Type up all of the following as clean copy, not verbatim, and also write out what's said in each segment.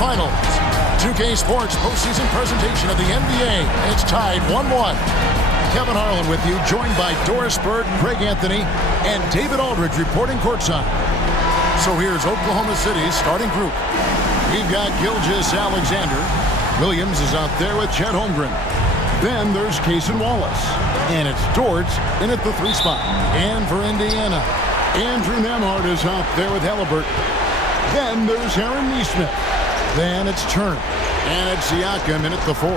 Finals. 2K Sports postseason presentation of the NBA. It's tied 1-1. Kevin Harlan with you, joined by Doris Bird, Greg Anthony, and David Aldridge reporting courtside. So here's Oklahoma City's starting group. We've got Gilgeous Alexander. Williams is out there with Chet Holmgren. Then there's Cason Wallace. And it's Dort in at the 3 spot. And for Indiana, Andrew Nembhard is out there with Halliburton. Then there's Aaron Nesmith. Then it's Turner. And it's Siakam in at the 4.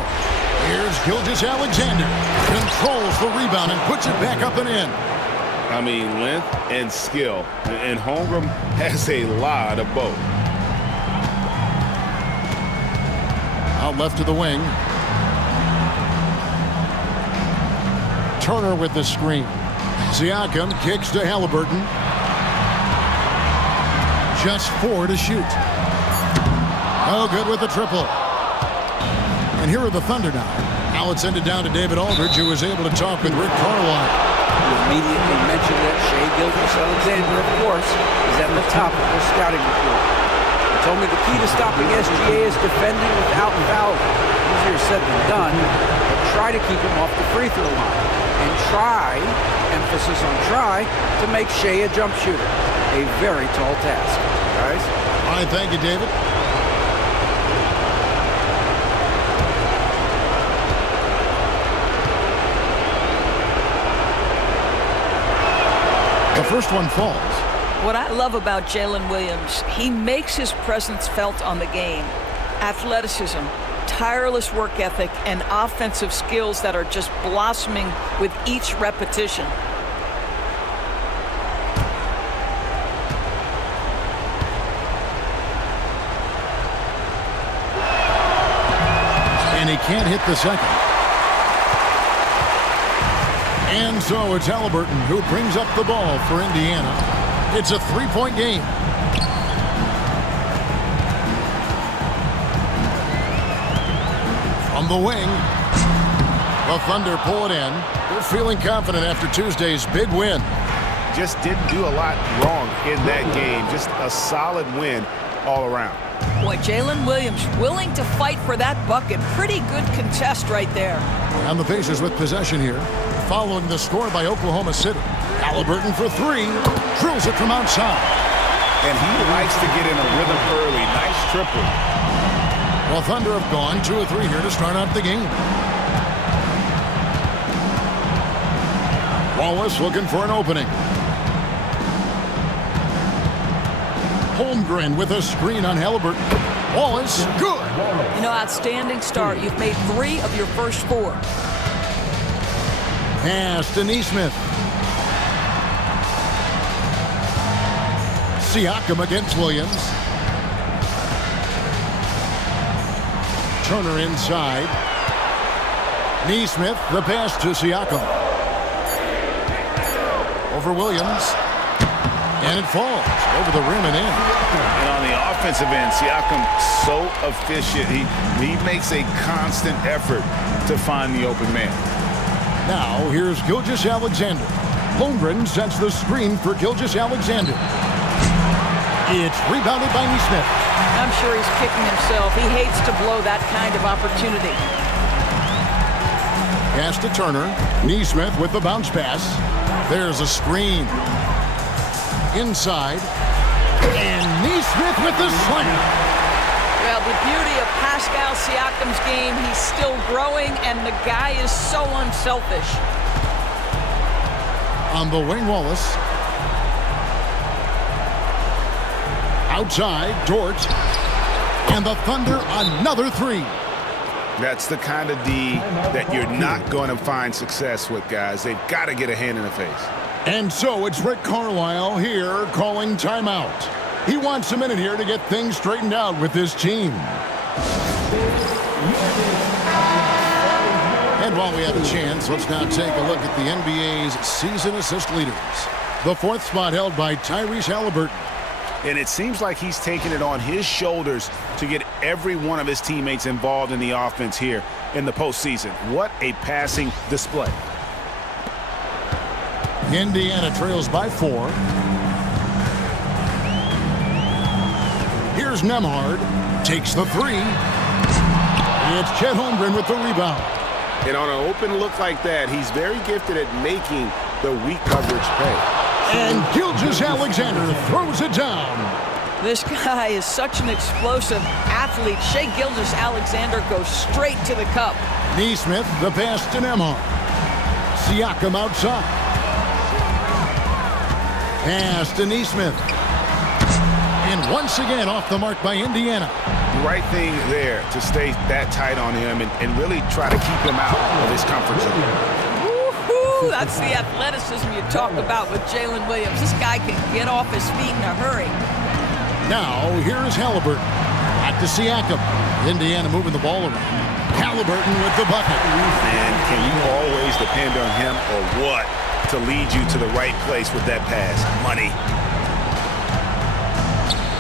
Here's Gilgeous Alexander. Controls the rebound and puts it back up and in. I mean, length and skill. And Holmgren has a lot of both. Out left to the wing. Turner with the screen. Siakam kicks to Halliburton. Just 4 to shoot. No good with the triple. And here are the Thunder now. Now it's ended down to David Aldridge, who was able to talk with Rick Carlisle. You immediately mentioned that Shai Gilgeous-Alexander, of course, is at the top of their scouting report. He told me the key to stopping SGA is defending without fouling. Easier said than done, but try to keep him off the free throw line. And try, emphasis on try, to make Shai a jump shooter. A very tall task, guys. All right, thank you, David. The first one falls. What I love about Jalen Williams, he makes his presence felt on the game. Athleticism, tireless work ethic, and offensive skills that are just blossoming with each repetition. And he can't hit the second. And so it's Halliburton who brings up the ball for Indiana. It's a 3-point game. From the wing, the Thunder pull it in. They're feeling confident after Tuesday's big win. Just didn't do a lot wrong in that game. Just a solid win all around. Boy, Jalen Williams willing to fight for that bucket. Pretty good contest right there. And the Pacers with possession here. Following the score by Oklahoma City. Halliburton for 3. Drills it from outside. And he likes to get in a rhythm early. Nice triple. Well, Thunder have gone 2 of 3 here to start out the game. Wallace looking for an opening. Holmgren with a screen on Halliburton. Wallace, good. You know, outstanding start. You've made 3 of your first 4. Pass to Nesmith. Siakam against Williams. Turner inside. Nesmith, the pass to Siakam. Over Williams. And it falls over the rim and in. And on the offensive end, Siakam so efficient. He makes a constant effort to find the open man. Now, here's Gilgeous Alexander. Holmgren sets the screen for Gilgeous Alexander. It's rebounded by Nesmith. I'm sure he's kicking himself. He hates to blow that kind of opportunity. Pass to Turner. Nesmith with the bounce pass. There's a screen. Inside. And Nesmith with the slam. Well, the beauty of Pascal Siakam's game, he's still growing, and the guy is so unselfish. On the wing, Wallace. Outside, Dort. And the Thunder, another 3. That's the kind of D that you're not going to find success with, guys. They've got to get a hand in the face. And so it's Rick Carlisle here calling timeout. He wants a minute here to get things straightened out with this team. And while we have a chance, let's now take a look at the NBA's season assist leaders. The 4th spot held by Tyrese Halliburton. And it seems like he's taking it on his shoulders to get every one of his teammates involved in the offense here in the postseason. What a passing display. Indiana trails by 4. Here's Nembhard. Takes the three. It's Chet Holmgren with the rebound. And on an open look like that, he's very gifted at making the weak coverage pay. And Gilgeous-Alexander throws it down. This guy is such an explosive athlete. Shai Gilgeous-Alexander goes straight to the cup. Neesmith, the pass to Nembhard. Siakam outside. Pass to Neesmith. And once again off the mark by Indiana. The right thing there to stay that tight on him and really try to keep him out of his comfort zone. Woo-hoo! That's the athleticism you talk about with Jalen Williams. This guy can get off his feet in a hurry. Now, here's Halliburton. Back to Siakam. Indiana moving the ball around. Halliburton with the bucket. And can you always depend on him or what to lead you to the right place with that pass? Money.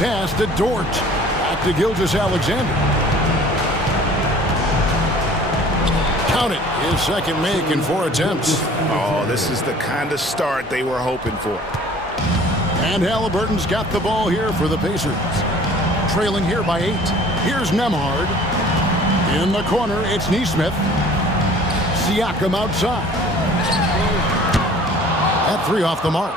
Pass to Dort. Back to Gilgeous-Alexander. Count it. His second make in 4 attempts. Oh, this is the kind of start they were hoping for. And Halliburton's got the ball here for the Pacers. Trailing here by 8. Here's Nembhard. In the corner, it's Neesmith. Siakam outside. That three off the mark.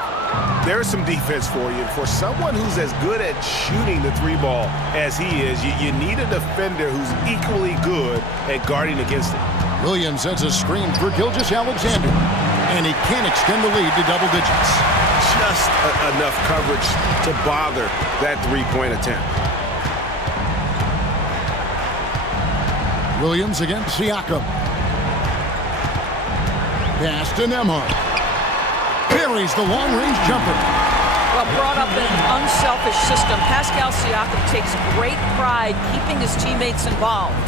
There's some defense for you. For someone who's as good at shooting the three ball as he is, you need a defender who's equally good at guarding against it. Williams sets a screen for Gilgeous-Alexander. And he can't extend the lead to double digits. Just enough coverage to bother that three-point attempt. Williams against Siakam. Pass to Nembhard. Buries the long-range jumper. Well, brought up in an unselfish system, Pascal Siakam takes great pride keeping his teammates involved.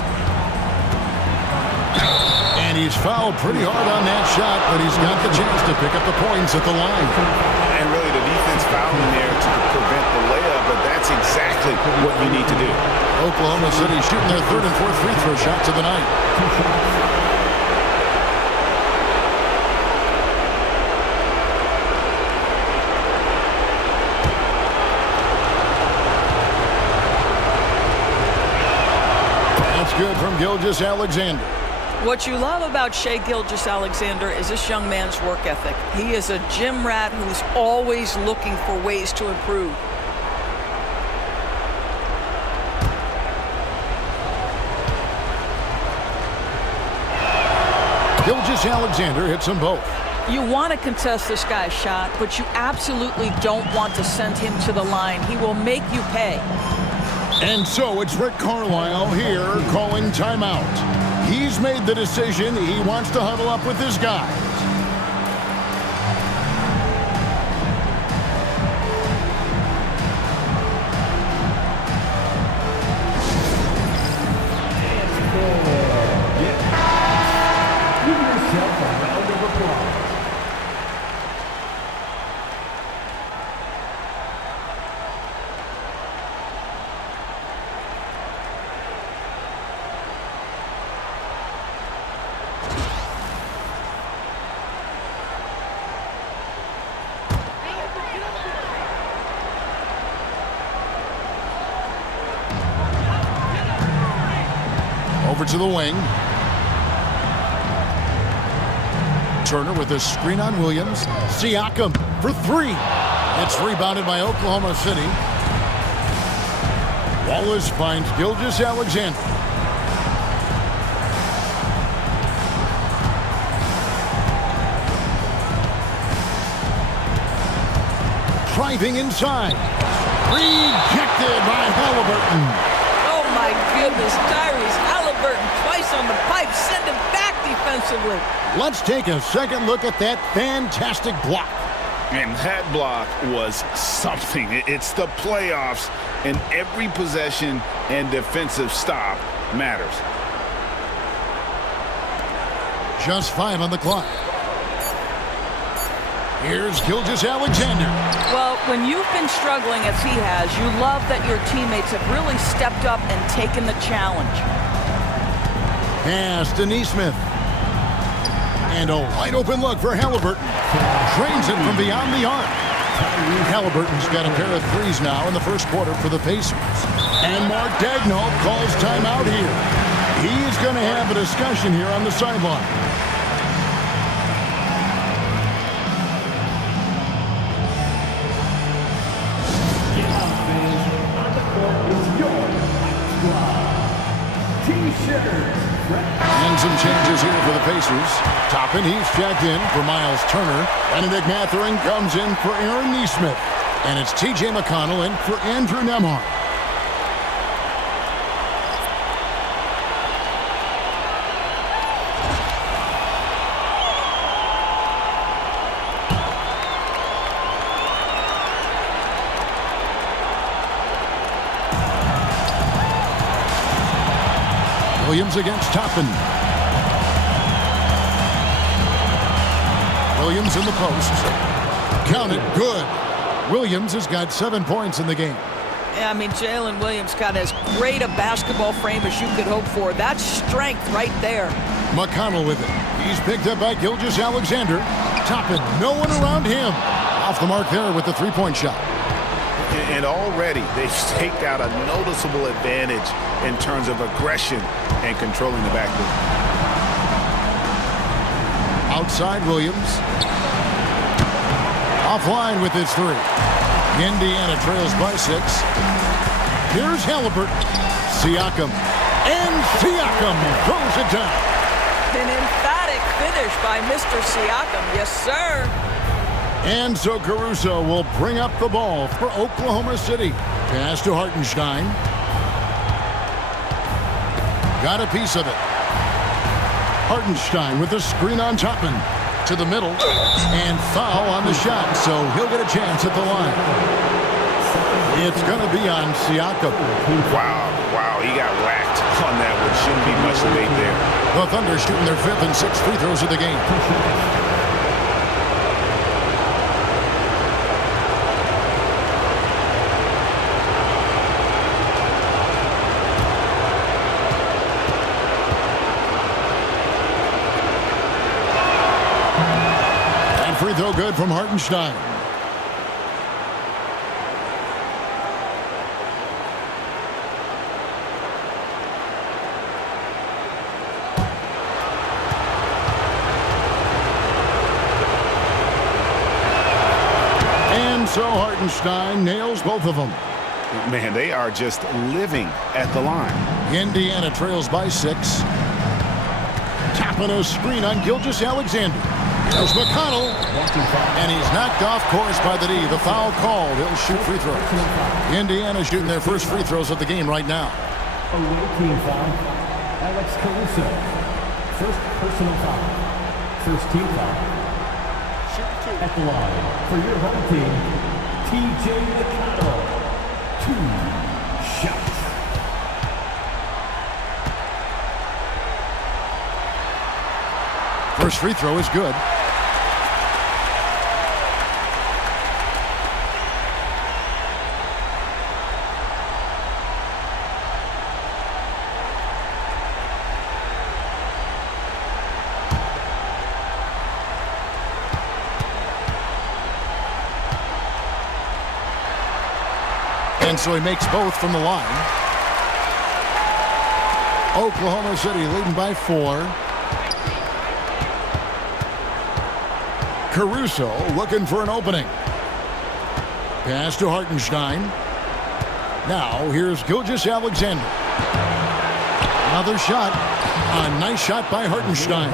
And he's fouled pretty hard on that shot, but he's got the chance to pick up the points at the line. And really the defense fouling there to prevent the layup, but that's exactly what you need to do. Oklahoma City shooting their 3rd and 4th free throw shots of the night. That's good from Gilgeous-Alexander. What you love about Shai Gilgeous-Alexander is this young man's work ethic. He is a gym rat who's always looking for ways to improve. Gilgeous-Alexander hits them both. You want to contest this guy's shot, but you absolutely don't want to send him to the line. He will make you pay. And so it's Rick Carlisle here calling timeout. He's made the decision. He wants to huddle up with his guys. Over to the wing. Turner with a screen on Williams. Siakam for 3. It's rebounded by Oklahoma City. Wallace finds Gilgeous-Alexander. Driving inside. Rejected by Halliburton. Oh my goodness, Tyrese Halliburton twice on the pipe, send him back defensively. Let's take a second look at that fantastic block. And that block was something. It's the playoffs, and every possession and defensive stop matters. Just 5 on the clock. Here's Gilgeous-Alexander. Well, when you've been struggling as he has, you love that your teammates have really stepped up and taken the challenge. Pass to Neesmith. And a wide open look for Halliburton. Drains it from beyond the arc. Halliburton's got a pair of threes now in the first quarter for the Pacers. And Mark Daigneault calls timeout here. He's going to have a discussion here on the sideline. And some changes here for the Pacers. Toppin, he's checked in for Miles Turner. Benedict Mathurin comes in for Aaron Nesmith. And it's T.J. McConnell in for Andrew Nembhard. Williams against Toppin. Williams in the post. Count it. Good. Williams has got 7 points in the game. Yeah, I mean, Jalen Williams got as great a basketball frame as you could hope for. That's strength right there. McConnell with it. He's picked up by Gilgeous-Alexander. Toppin, no one around him. Off the mark there with the three-point shot. And already they've staked out a noticeable advantage in terms of aggression and controlling the backcourt. Outside Williams. Offline with his three. Indiana trails by 6. Here's Halliburton. Siakam. And Siakam throws it down. An emphatic finish by Mr. Siakam. Yes, sir. And so Caruso will bring up the ball for Oklahoma City. Pass to Hartenstein. Got a piece of it. Hartenstein with the screen on Toppin. To the middle. And foul on the shot. So he'll get a chance at the line. It's going to be on Siakam. Wow, he got whacked on that one. Shouldn't be much debate there. The Thunder shooting their 5th and 6th free throws of the game. Free throw good from Hartenstein. And so Hartenstein nails both of them. Man, they are just living at the line. Indiana trails by 6. Tapping a screen on Gilgeous-Alexander. There's McConnell, and he's knocked off course by the D. The foul called. He'll shoot free throws. Indiana shooting their first free throws of the game right now. Away team foul. Alex Caruso. First personal foul. First team foul. At the line for your home team, T.J. McConnell. 2 shots. First free throw is good. And so he makes both from the line. Oklahoma City leading by 4. Caruso looking for an opening. Pass to Hartenstein. Now here's Gilgeous-Alexander. Another shot. A nice shot by Hartenstein.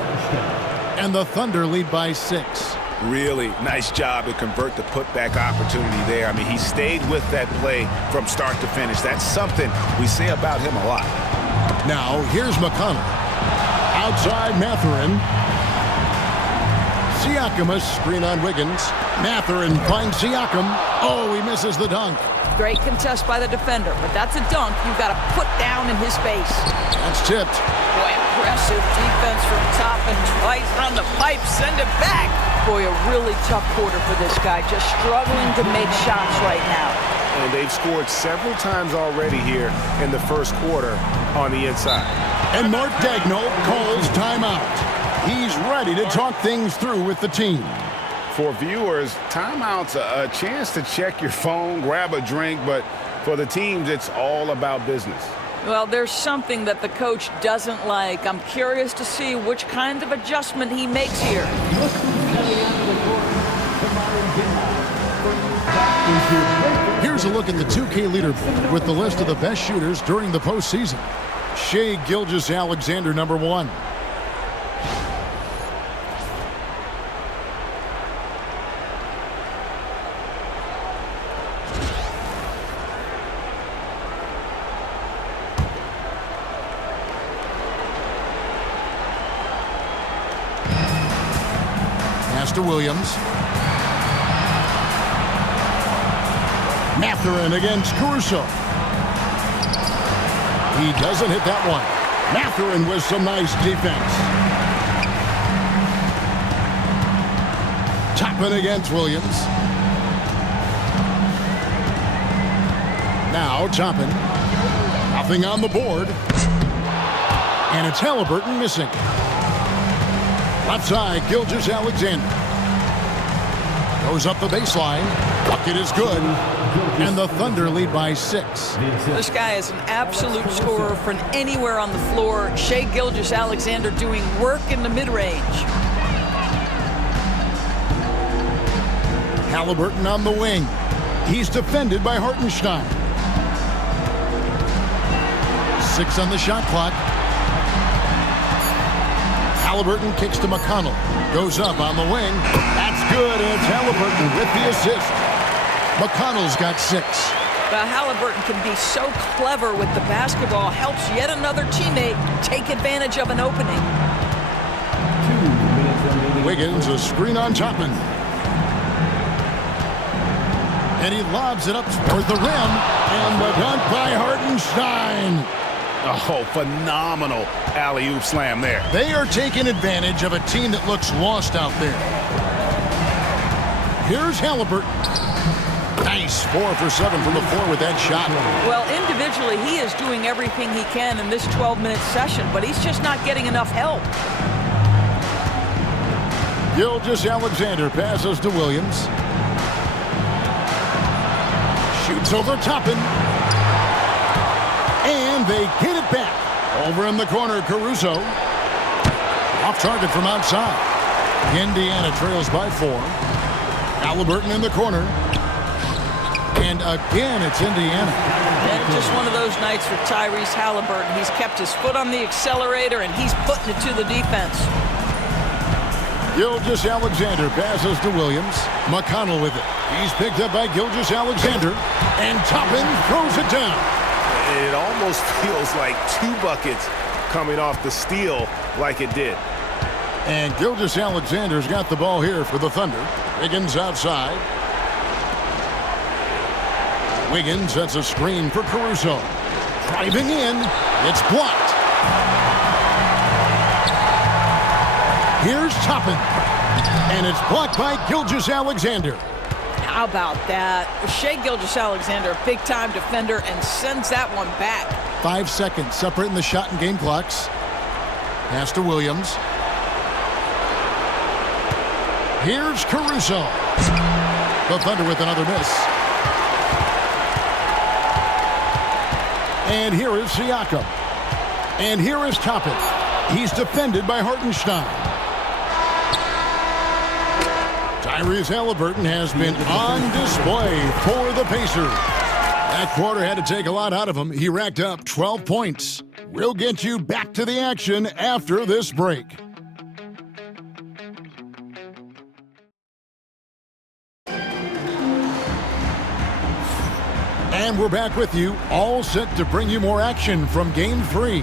And the Thunder lead by 6. Really nice job to convert the putback opportunity there. I mean, he stayed with that play from start to finish. That's something we say about him a lot. Now here's McConnell. Outside Mathurin. Siakam, a screen on Wiggins. Mathurin finds Siakam. Oh, he misses the dunk. Great contest by the defender, but that's a dunk you've got to put down in his face. That's tipped. Boy, aggressive defense from Toppin. Twice on the pipe, send it back. Boy, a really tough quarter for this guy. Just struggling to make shots right now. And they've scored several times already here in the first quarter on the inside. And Mark Daigneault calls timeout. He's ready to talk things through with the team. For viewers, timeout's a chance to check your phone, grab a drink, but for the teams, it's all about business. Well, there's something that the coach doesn't like. I'm curious to see which kind of adjustment he makes here. Here's a look at the 2K leaderboard with the list of the best shooters during the postseason. Shai Gilgeous-Alexander, number 1. Pass to Williams. Mathurin against Caruso. He doesn't hit that one. Mathurin with some nice defense. Toppin against Williams. Now Toppin. Nothing on the board. And it's Halliburton missing. Left side, Gilgeous-Alexander. Goes up the baseline. Bucket is good. And the Thunder lead by 6. This guy is an absolute scorer from anywhere on the floor. Shai Gilgeous-Alexander doing work in the mid-range. Halliburton on the wing. He's defended by Hartenstein. 6 on the shot clock. Halliburton kicks to McConnell. Goes up on the wing. That's good, and it's Halliburton with the assist. McConnell's got 6. Well, Halliburton can be so clever with the basketball. Helps yet another teammate take advantage of an opening. Wiggins, a screen on Toppin. And he lobs it up toward the rim. And the dunk by Hartenstein. Oh, phenomenal alley-oop slam there. They are taking advantage of a team that looks lost out there. Here's Halliburton. Nice, 4 for 7 from the floor with that shot. Well, individually, he is doing everything he can in this 12-minute session, but he's just not getting enough help. Gilgeous-Alexander passes to Williams. Shoots over Toppin. And they get it back. Over in the corner, Caruso. Off target from outside. Indiana trails by 4. Halliburton in the corner. And again, it's Indiana. And just one of those nights for Tyrese Halliburton. He's kept his foot on the accelerator, and he's putting it to the defense. Gilgeous-Alexander passes to Williams. McConnell with it. He's picked up by Gilgeous-Alexander. And Toppin throws it down. It almost feels like 2 buckets coming off the steal like it did. And Gilgeous-Alexander's got the ball here for the Thunder. Wiggins outside. Wiggins sets a screen for Caruso. Driving in. It's blocked. Here's Toppin. And it's blocked by Gilgeous-Alexander. How about that? Shai Gilgeous-Alexander, a big-time defender, and sends that one back. 5 seconds separating the shot and game clocks. Pass to Williams. Here's Caruso. The Thunder with another miss. And here is Siakam. And here is Toppin. He's defended by Hartenstein. Tyrese Halliburton has been on display for the Pacers. That quarter had to take a lot out of him. He racked up 12 points. We'll get you back to the action after this break. And we're back with you, all set to bring you more action from Game 3.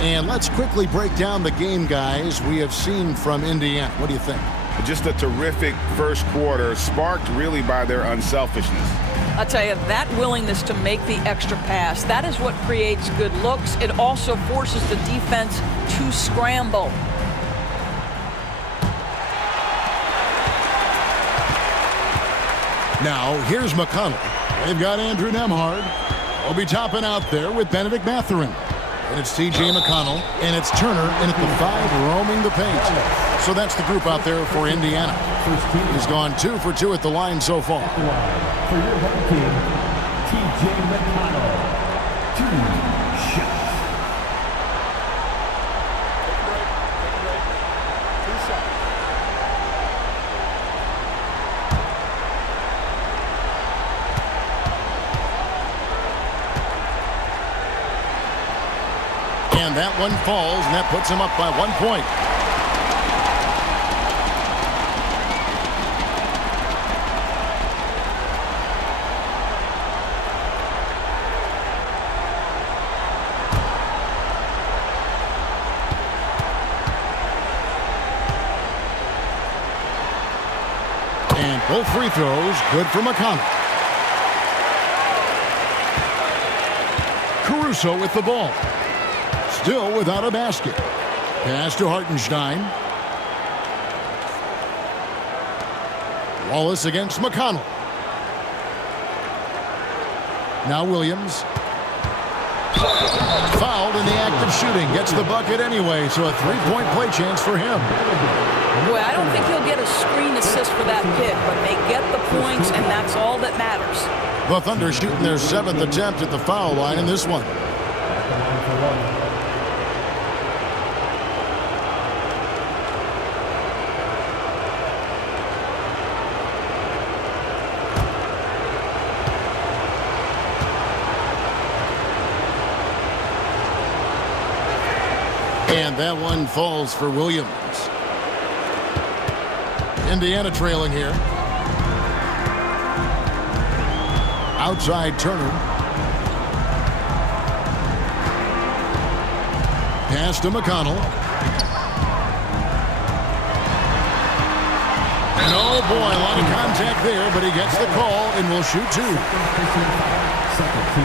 And let's quickly break down the game, guys, we have seen from Indiana. What do you think? Just a terrific first quarter, sparked really by their unselfishness. I'll tell you, that willingness to make the extra pass, that is what creates good looks. It also forces the defense to scramble. Now, here's McConnell. They've got Andrew Nembhard. Obi Toppin out there with Benedict Mathurin. And it's T.J. McConnell, and it's Turner in at the 5, roaming the paint. So that's the group out there for Indiana. He's gone 2 for 2 at the line so far. For your home team, T.J. McConnell, 2 shots. And that one falls, and that puts him up by 1 point. And both free throws good for McConnell. Caruso with the ball. Still without a basket. Pass to Hartenstein. Wallace against McConnell. Now Williams. Fouled in the act of shooting. Gets the bucket anyway, so a 3-point play chance for him. Boy, I don't think he'll get a screen assist for that pick, but they get the points, and that's all that matters. The Thunder shooting their 7th attempt at the foul line in this one. And that one falls for Williams. Indiana trailing here. Outside Turner. Pass to McConnell. And oh boy, a lot of contact there, but he gets the call and will shoot 2.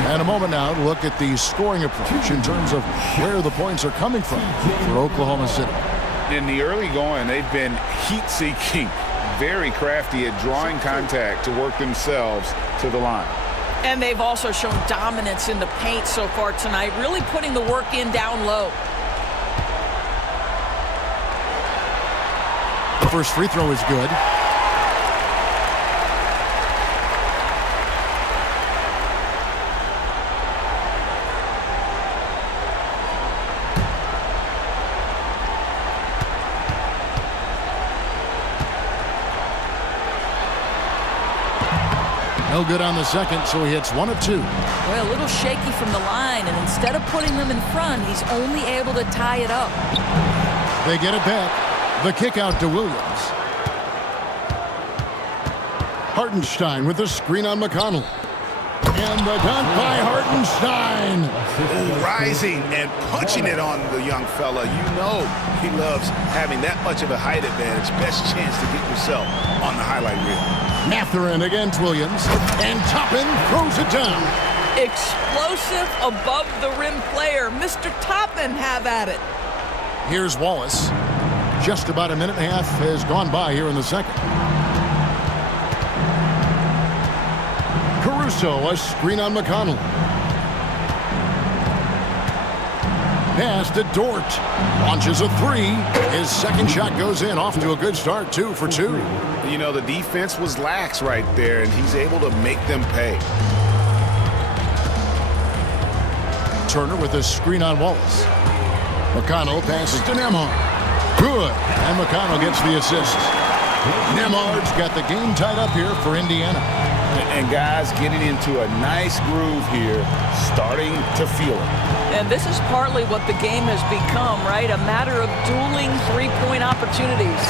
And a moment now to look at the scoring approach in terms of where the points are coming from for Oklahoma City. In the early going, they've been heat-seeking, very crafty at drawing contact to work themselves to the line. And they've also shown dominance in the paint so far tonight, really putting the work in down low. The first free throw is good. No good on the second, so he hits 1 of 2. Well, a little shaky from the line, and instead of putting them in front, he's only able to tie it up. They get it back. The kick out to Williams. Hartenstein with the screen on McConnell. And the dunk by Hartenstein. Rising and punching it on the young fella. You know he loves having that much of a height advantage. Best chance to get yourself on the highlight reel. Mathurin against Williams. And Toppin throws it down. Explosive above-the-rim player. Mr. Toppin, have at it. Here's Wallace. Just about a minute and a half has gone by here in the second. Caruso, a screen on McConnell. Pass to Dort. Launches a 3. His second shot goes in. Off to a good start. 2 for 2. You know, the defense was lax right there, and he's able to make them pay. Turner with a screen on Wallace. McConnell passes to Nembhard. Good. And McConnell gets the assist. Nembhard's got the game tied up here for Indiana. And guys getting into a nice groove here, starting to feel it. And this is partly what the game has become, right? A matter of dueling three-point opportunities.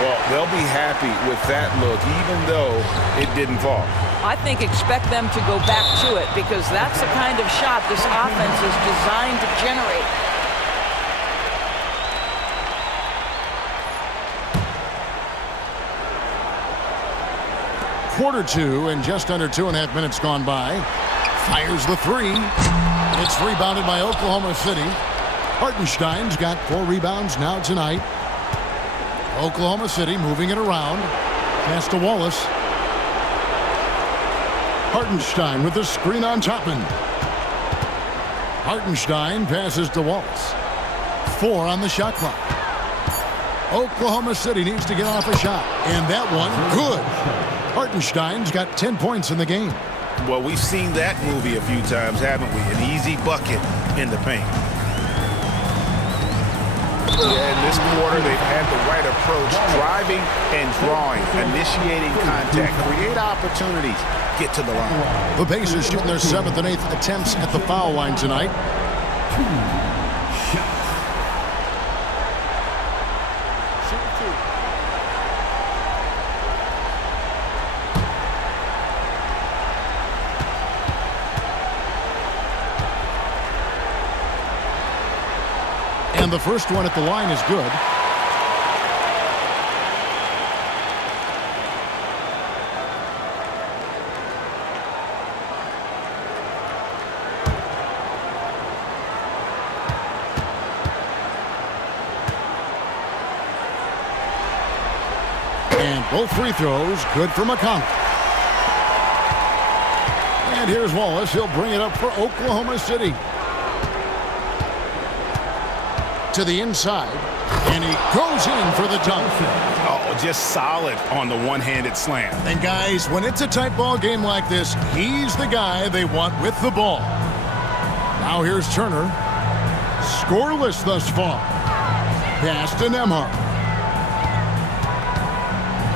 Well, they'll be happy with that look, even though it didn't fall. I think expect them to go back to it because that's the kind of shot this offense is designed to generate. Quarter 2 and just under 2.5 minutes gone by. Fires the 3. It's rebounded by Oklahoma City. Hartenstein's got 4 rebounds now tonight. Oklahoma City moving it around. Pass to Wallace. Hartenstein with the screen on Toppin. Hartenstein passes to Wallace. 4 on the shot clock. Oklahoma City needs to get off a shot. And that one, good. Hartenstein's got 10 points in the game. Well, we've seen that movie a few times, haven't we? An easy bucket in the paint. Yeah, in this quarter, they've had the right approach, driving and drawing, initiating contact, create opportunities, get to the line. The Pacers shooting their 7th and 8th attempts at the foul line tonight. 2 shots. And the first one at the line is good. And both free throws good for McConnell. And here's Wallace. He'll bring it up for Oklahoma City. To the inside, and he goes in for the dunk. Oh, just solid on the one-handed slam. And guys, when it's a tight ball game like this, he's the guy they want with the ball. Now here's Turner. Scoreless thus far. Pass to Nembhard.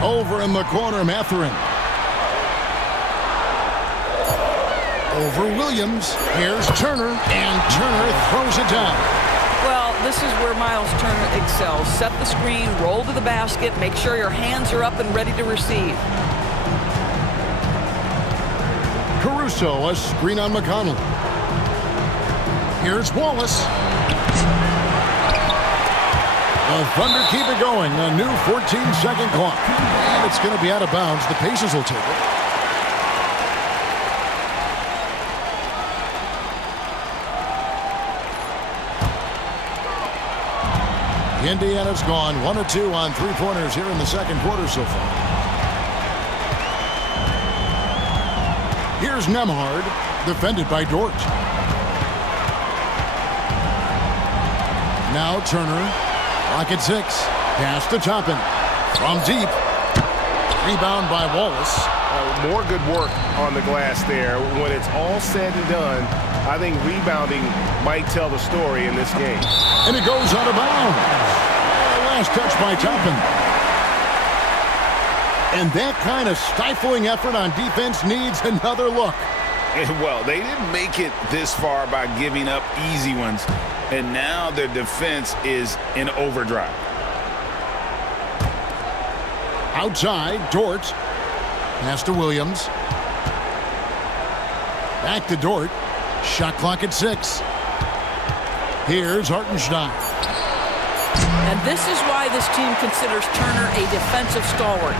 Over in the corner, Mathurin. Over Williams. Here's Turner, and Turner throws it down. Well, this is where Miles Turner excels. Set the screen, roll to the basket, make sure your hands are up and ready to receive. Caruso, a screen on McConnell. Here's Wallace. The Thunder keep it going. A new 14-second clock. And it's going to be out of bounds. The Pacers will take it. Indiana's gone 1 of 2 on three-pointers here in the second quarter so far. Here's Nembhard, defended by Dort. Now Turner, Rocket 6, pass to Toppin. From deep, rebound by Wallace. More good work on the glass there. When it's all said and done, I think rebounding might tell the story in this game. And it goes out of bounds. Last touch by Toppin. And that kind of stifling effort on defense needs another look. Well, they didn't make it this far by giving up easy ones, and now their defense is in overdrive. Outside, Dort. Pass to Williams. Back to Dort. Shot clock at 6. Here's Hartenstein. And this is why this team considers Turner a defensive stalwart.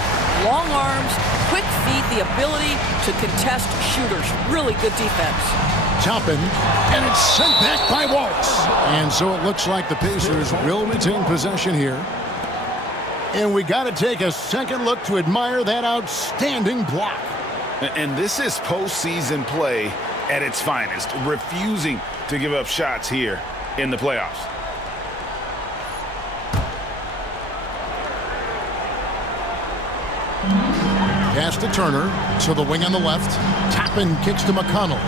Long arms, quick feet, the ability to contest shooters. Really good defense. Toppin, and it's sent back by Wallace. And so it looks like the Pacers will retain possession here. And we got to take a second look to admire that outstanding block. And this is postseason play at its finest, refusing to give up shots here in the playoffs. Pass to Turner, to the wing on the left. Toppin kicks to McConnell.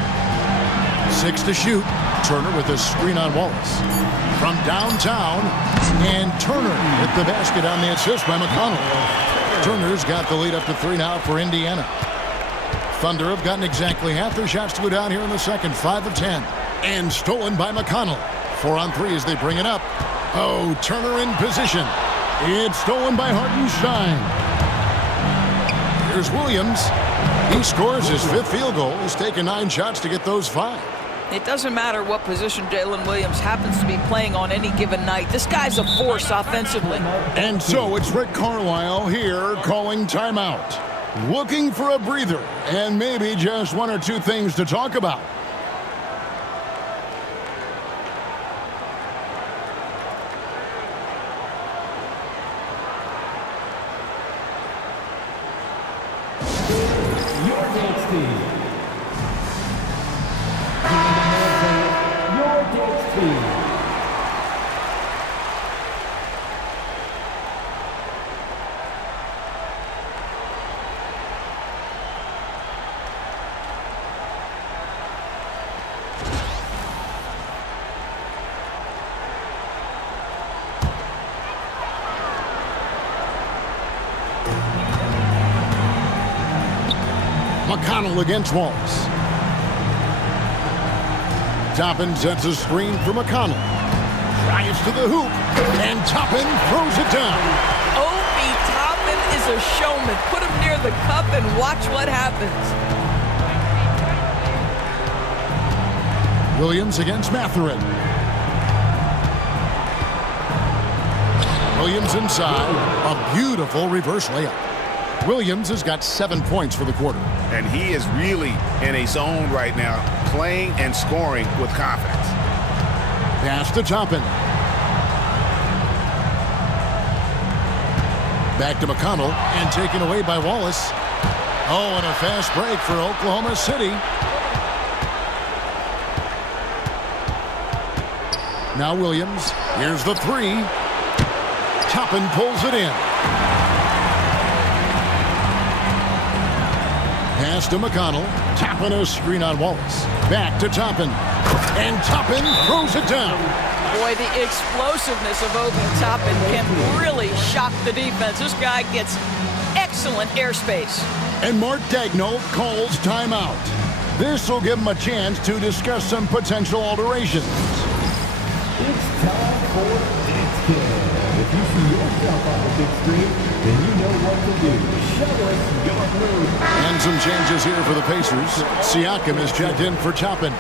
6 to shoot. Turner with a screen on Wallace. From downtown, and Turner hit the basket on the assist by McConnell. Turner's got the lead up to 3 now for Indiana. Thunder have gotten exactly half their shots to go down here in the second, 5 of 10. And stolen by McConnell. 4 on 3 as they bring it up. Oh, Turner in position. It's stolen by Hartenstein. Here's Williams. He scores his 5th field goal. He's taken 9 shots to get those 5. It doesn't matter what position Jalen Williams happens to be playing on any given night. This guy's a force offensively. And so it's Rick Carlisle here calling timeout. Looking for a breather and maybe just 1 or 2 things to talk about. Your dance team. Your McConnell against Wallace. Toppin sets a screen for McConnell. Drives to the hoop, and Toppin throws it down. Obi Toppin is a showman. Put him near the cup and watch what happens. Williams against Mathurin. Williams inside. A beautiful reverse layup. Williams has got 7 points for the quarter. And he is really in a zone right now, playing and scoring with confidence. Pass to Toppin. Back to McConnell, and taken away by Wallace. Oh, and a fast break for Oklahoma City. Now Williams. Here's the three. Toppin pulls it in. Pass to McConnell. Toppin a screen on Wallace. Back to Toppin. And Toppin throws it down. Boy, the explosiveness of Obi Toppin can really shock the defense. This guy gets excellent airspace. And Mark Daigneault calls timeout. This will give him a chance to discuss some potential alterations. It's time for Dance Cam. If you see yourself on the big screen, then you know what to do. Show us your move. And some changes here for the Pacers. Siakam is checked in for Toppin.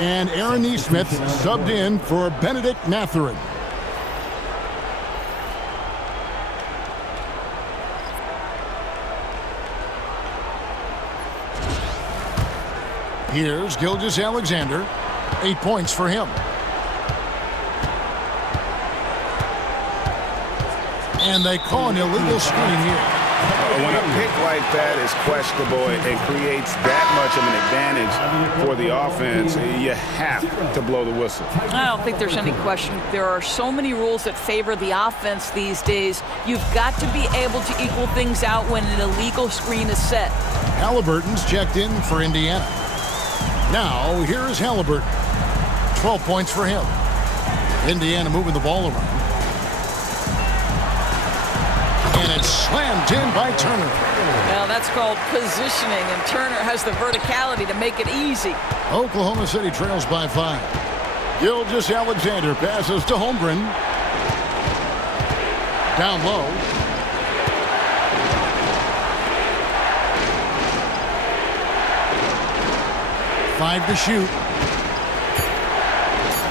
And Aaron Nesmith subbed in for Benedict Mathurin. Here's Gilgeous-Alexander. 8 points for him. And they call an illegal screen here. When a pick like that is questionable and creates that much of an advantage for the offense, you have to blow the whistle. I don't think there's any question. There are so many rules that favor the offense these days. You've got to be able to equal things out when an illegal screen is set. Halliburton's checked in for Indiana. Now, here is Halliburton. 12 points for him. Indiana moving the ball around. And it's slammed in by Turner. Now that's called positioning, and Turner has the verticality to make it easy. Oklahoma City trails by 5. Gilgeous-Alexander passes to Holmgren. Down low. Five to shoot.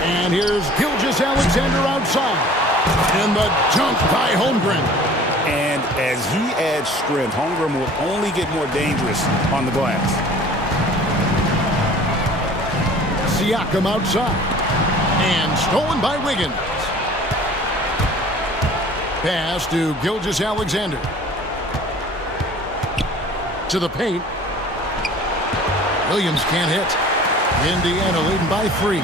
And here's Gilgeous-Alexander outside. And the dunk by Holmgren. And as he adds strength, Holmgren will only get more dangerous on the glass. Siakam outside. And stolen by Wiggins. Pass to Gilgeous-Alexander. To the paint. Williams can't hit. Indiana leading by 3.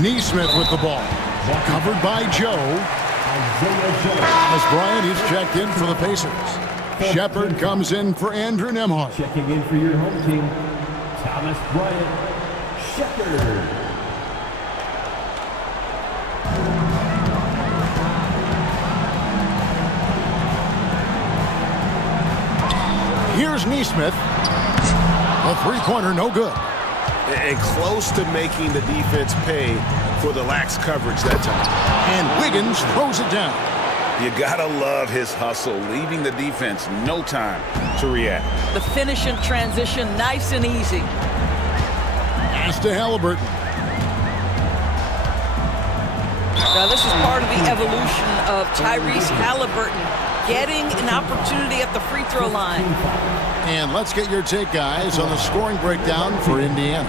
Nesmith with the ball. Covered by Joe. Thomas Bryant, he's checked in for the Pacers. Shepard comes in for Andrew Nembhard. Checking in for your home team, Thomas Bryant. Shepard. Here's Nesmith. A three-pointer, no good. And close to making the defense pay for the lax coverage that time. And Wiggins throws it down. You gotta love his hustle, leaving the defense no time to react. The finish in transition, nice and easy. Pass to Halliburton. Now this is part of the evolution of Tyrese Halliburton, getting an opportunity at the free throw line. And let's get your take, guys, on the scoring breakdown for Indiana.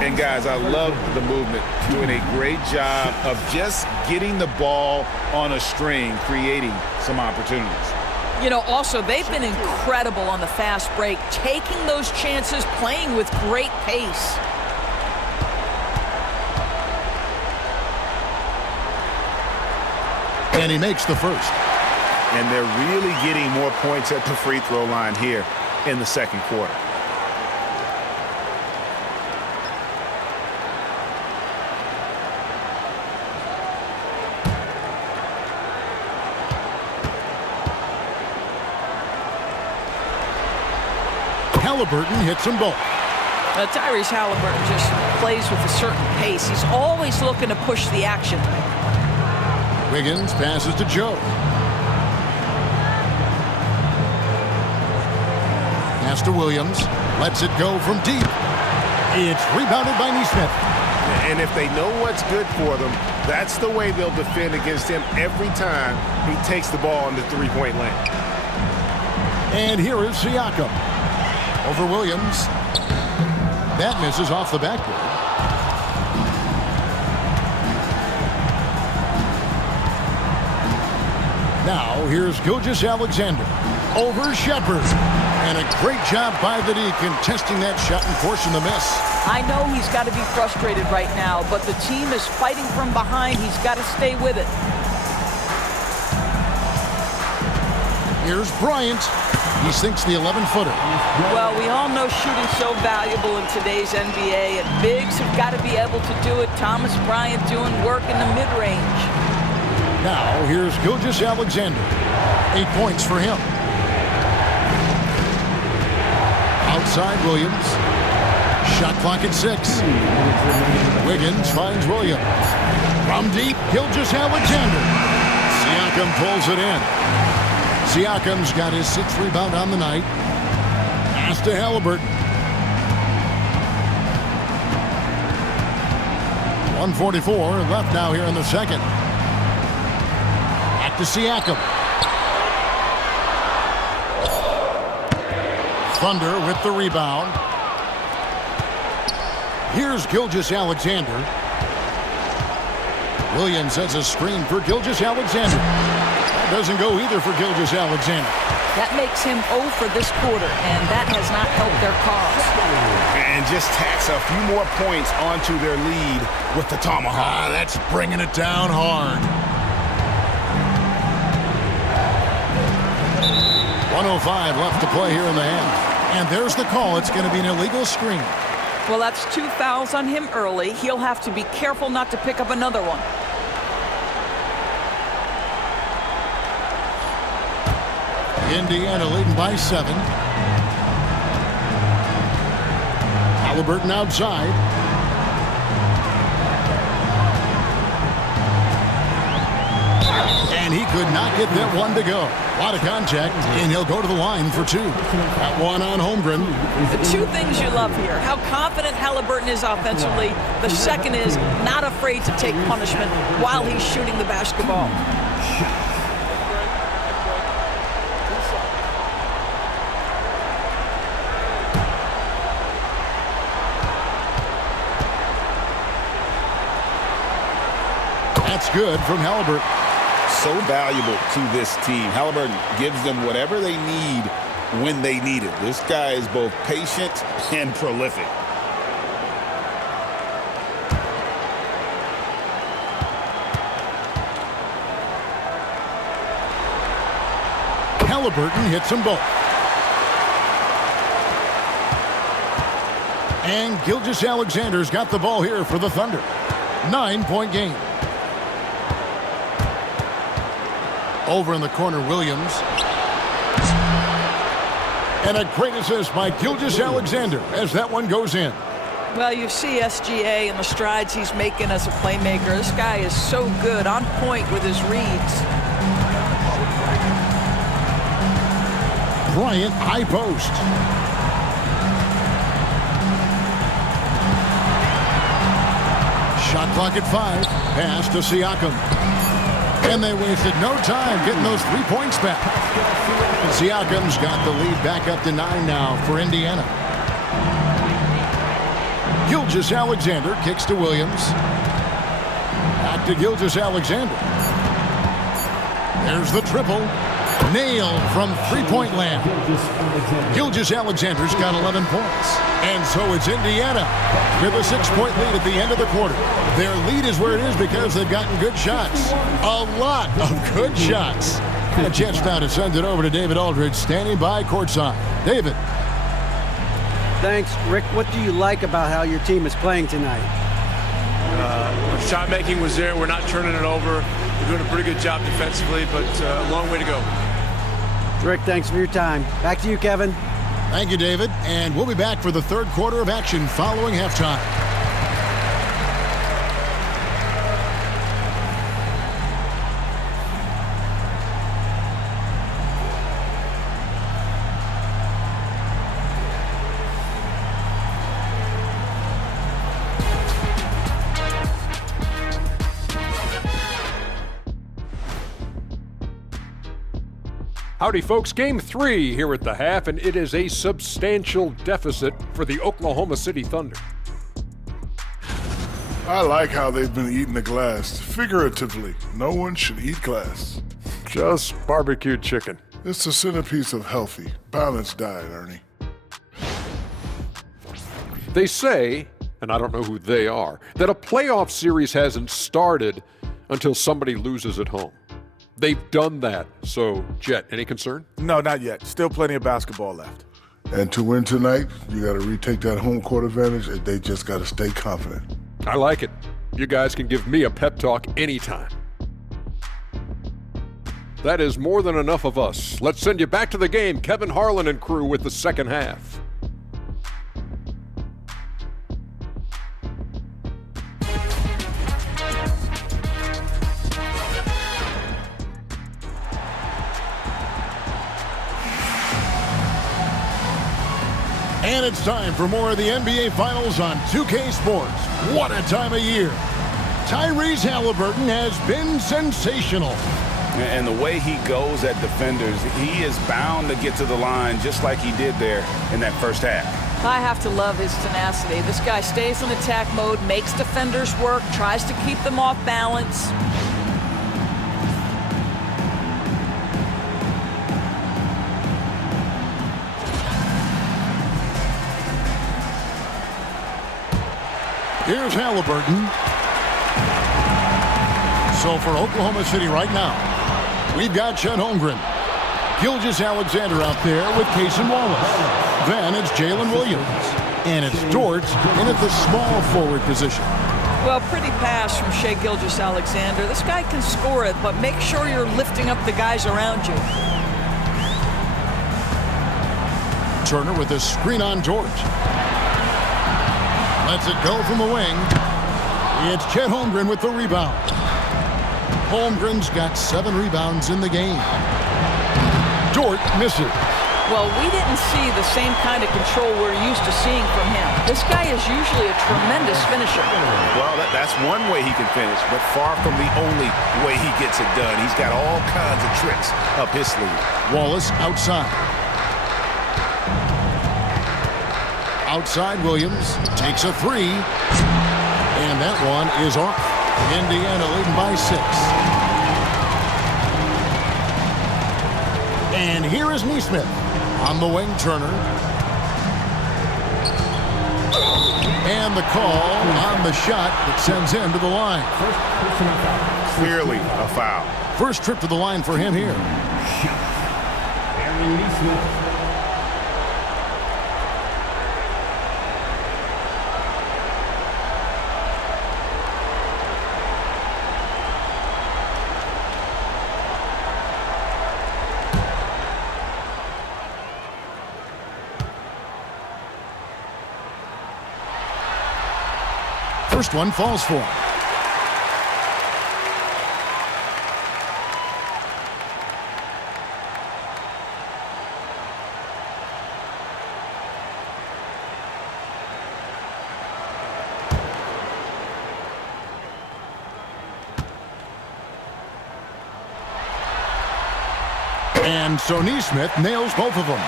And guys, I love the movement, doing a great job of just getting the ball on a string, creating some opportunities. You know, also, they've been incredible on the fast break, taking those chances, playing with great pace. And he makes the first. And they're really getting more points at the free throw line here in the second quarter. Halliburton hits them both. Tyrese Halliburton just plays with a certain pace. He's always looking to push the action. Wiggins passes to Joe. Pass to Williams. Lets it go from deep. It's rebounded by Nesmith. And if they know what's good for them, that's the way they'll defend against him every time he takes the ball in the three-point lane. And here is Siakam. Over Williams. That misses off the backboard. Now here's Gilgeous-Alexander. Over Shepherd. And a great job by the D contesting that shot and forcing the miss. I know he's got to be frustrated right now, but the team is fighting from behind. He's got to stay with it. Here's Bryant. He sinks the 11-footer. Well, we all know shooting's so valuable in today's NBA, and bigs have got to be able to do it. Thomas Bryant doing work in the mid-range. Now here's Gilgeous-Alexander. 8 points for him. Outside Williams. Shot clock at 6. Wiggins finds Williams. From deep, Gilgeous-Alexander. Siakam pulls it in. Siakam's got his 6th rebound on the night. Pass to Halliburton. 1:44 left now here in the second. Back to Siakam. Thunder with the rebound. Here's Gilgeous-Alexander. Williams has a screen for Gilgeous-Alexander. That doesn't go either for Gilgeous-Alexander. That makes him 0 for this quarter, and that has not helped their cause. And just tacks a few more points onto their lead with the tomahawk. That's bringing it down hard. 1:05 left to play here in the half. And there's the call. It's going to be an illegal screen. Well, that's 2 fouls on him early. He'll have to be careful not to pick up another one. Indiana leading by 7. Halliburton outside. And he could not get that one to go. A lot of contact, and he'll go to the line for 2. That one on Holmgren. The 2 things you love here, how confident Halliburton is offensively. The second is not afraid to take punishment while he's shooting the basketball. That's good from Halliburton. So valuable to this team. Halliburton gives them whatever they need when they need it. This guy is both patient and prolific. Halliburton hits them both. And Gilgeous-Alexander's got the ball here for the Thunder. 9-point game. Over in the corner, Williams. And a great assist by Gilgeous-Alexander as that one goes in. Well, you see SGA and the strides he's making as a playmaker. This guy is so good, on point with his reads. Bryant, high post. Shot clock at 5. Pass to Siakam. And they wasted no time getting those 3 points back. Siakam's got the lead back up to 9 now for Indiana. Gilgeous-Alexander kicks to Williams. Back to Gilgeous-Alexander. There's the triple. Nailed from three-point land. Gilgeous-Alexander's got 11 points. And so it's Indiana with a 6-point lead at the end of the quarter. Their lead is where it is because they've gotten good shots. A lot of good shots. A chance now to send it over to David Aldridge, standing by courtside. David. Thanks, Rick. What do you like about how your team is playing tonight? Shot making was there. We're not turning it over. We're doing a pretty good job defensively, but a long way to go. Rick, thanks for your time. Back to you, Kevin. Thank you, David. And we'll be back for the third quarter of action following halftime. Howdy, folks. Game 3 here at the half, and it is a substantial deficit for the Oklahoma City Thunder. I like how they've been eating the glass. Figuratively, no one should eat glass. Just barbecued chicken. It's the centerpiece of healthy, balanced diet, Ernie. They say, and I don't know who they are, that a playoff series hasn't started until somebody loses at home. They've done that. So, Jet, any concern? No, not yet. Still plenty of basketball left. And to win tonight, you got to retake that home court advantage, and they just got to stay confident. I like it. You guys can give me a pep talk anytime. That is more than enough of us. Let's send you back to the game. Kevin Harlan and crew with the second half. And it's time for more of the NBA Finals on 2K Sports. What a time of year. Tyrese Halliburton has been sensational. And the way he goes at defenders, he is bound to get to the line just like he did there in that first half. I have to love his tenacity. This guy stays in attack mode, makes defenders work, tries to keep them off balance. Here's Halliburton. So for Oklahoma City right now, we've got Chet Holmgren. Gilgeous-Alexander out there with Cason Wallace. Then it's Jalen Williams. And it's Dort in at the small forward position. Well, pretty pass from Shai Gilgeous-Alexander. This guy can score it, but make sure you're lifting up the guys around you. Turner with a screen on Dort. Lets it go from the wing. It's Chet Holmgren with the rebound. Holmgren's got 7 rebounds in the game. Dort misses. Well, we didn't see the same kind of control we're used to seeing from him. This guy is usually a tremendous finisher. Well, that's one way he can finish, but far from the only way he gets it done. He's got all kinds of tricks up his sleeve. Wallace outside. Outside, Williams takes a 3. And that one is off. Indiana leading by 6. And here is Nesmith. On the wing, Turner. And the call on the shot that sends him to the line. Clearly a foul. First trip to the line for him here. Aaron Nesmith. First one falls for him. And so Nesmith nails both of them.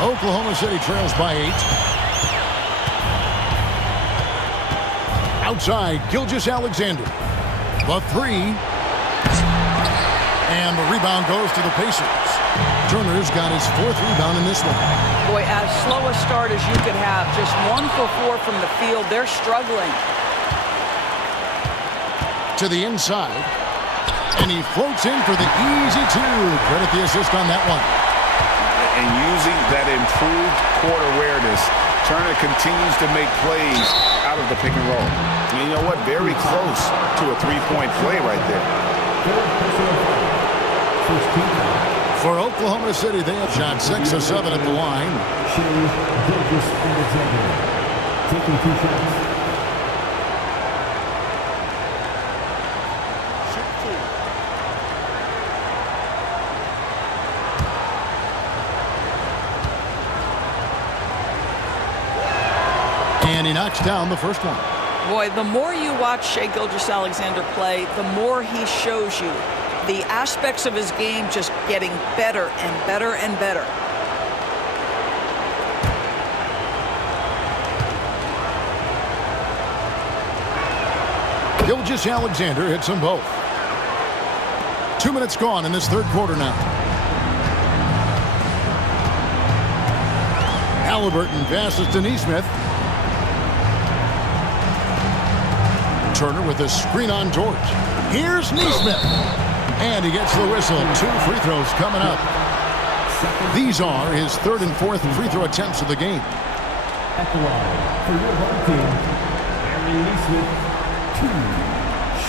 Oklahoma City trails by 8. Outside, Gilgeous-Alexander. The 3. And the rebound goes to the Pacers. Turner's got his 4th rebound in this one. Boy, as slow a start as you could have. Just 1 for 4 from the field. They're struggling. To the inside. And he floats in for the easy 2. Credit the assist on that one. And using that improved court awareness, Turner continues to make plays out of the pick and roll. And you know what? Very close to a 3-point play right there. For Oklahoma City, they have shot 6 of 7 at the line. Taking 2 shots. And he knocks down the first one. Boy, the more you watch Shai Gilgeous-Alexander play, the more he shows you the aspects of his game just getting better and better and better. Gilgeous-Alexander hits them both. 2 minutes gone in this third quarter now. Halliburton passes to Nesmith. Turner with a screen on George. Here's Nesmith. And he gets the whistle. 2 free throws coming up. These are his third and fourth free throw attempts of the game. At the line for your home team, Aaron Nesmith, 2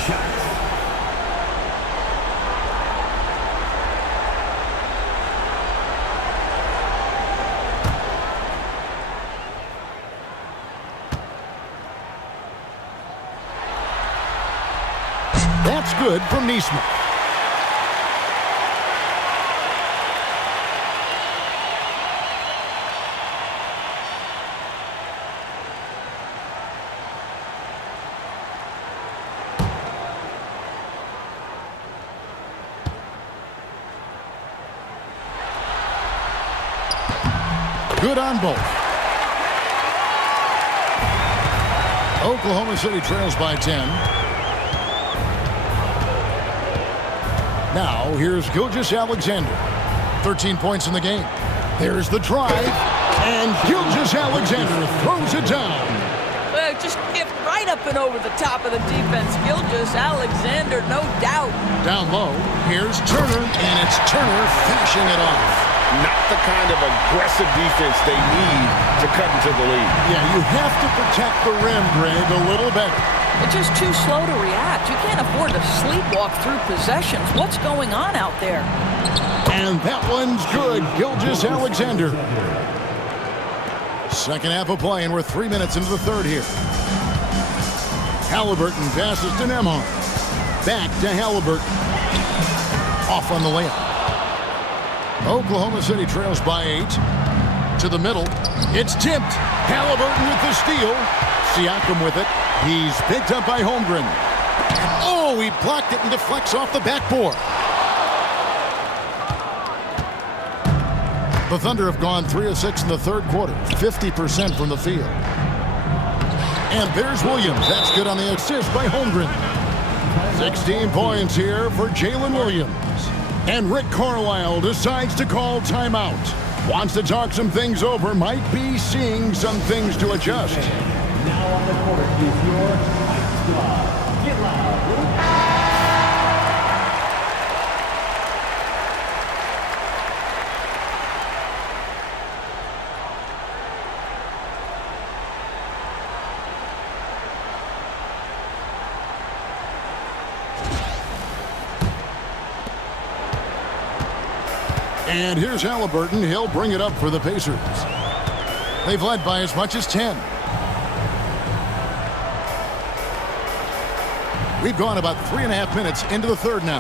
shots. That's good from Nesmith. Good on both. Oklahoma City trails by 10. Now, here's Gilgeous-Alexander. 13 points in the game. There's the drive, and Gilgeous-Alexander throws it down. Well, just get right up and over the top of the defense. Gilgeous-Alexander, no doubt. Down low, here's Turner, and it's Turner finishing it off. Not the kind of aggressive defense they need to cut into the lead. Yeah, you have to protect the rim, Greg, a little better. It's just too slow to react. You can't afford to sleepwalk through possessions. What's going on out there? And that one's good. Gilgeous-Alexander. Second half of play, and we're 3 minutes into the third here. Halliburton passes to Nembhard. Back to Halliburton. Off on the layup. Oklahoma City trails by 8. To the middle. It's tipped. Halliburton with the steal. Siakam with it. He's picked up by Holmgren. Oh, he blocked it and deflects off the backboard. The Thunder have gone 3 of 6 in the third quarter. 50% from the field. And there's Williams. That's good on the assist by Holmgren. 16 points here for Jalen Williams. And Rick Carlisle decides to call timeout. Wants to talk some things over. Might be seeing some things to adjust. Now on the court is your Fight Squad. Get loud. And here's Halliburton. He'll bring it up for the Pacers. They've led by as much as 10. We've gone about 3.5 minutes into the third now.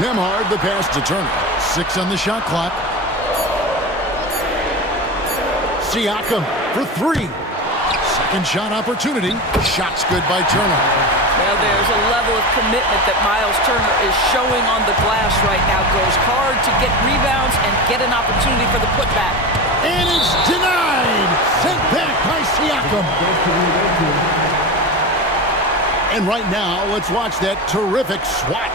Nembhard, the pass to Turner. 6 on the shot clock. Siakam for 3. Second shot opportunity. Shot's good by Turner. Well, there's a level of commitment that Miles Turner is showing on the glass right now. Goes hard to get rebounds and get an opportunity for the putback. And it's denied. Sent back by Siakam. And right now, let's watch that terrific swat.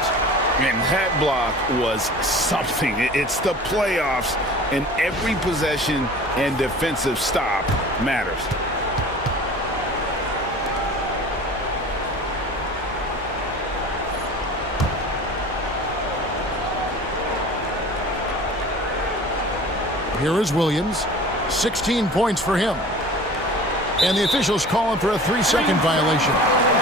And that block was something. It's the playoffs, and every possession and defensive stop matters. Here is Williams. 16 points for him. And the officials calling for a 3-second violation.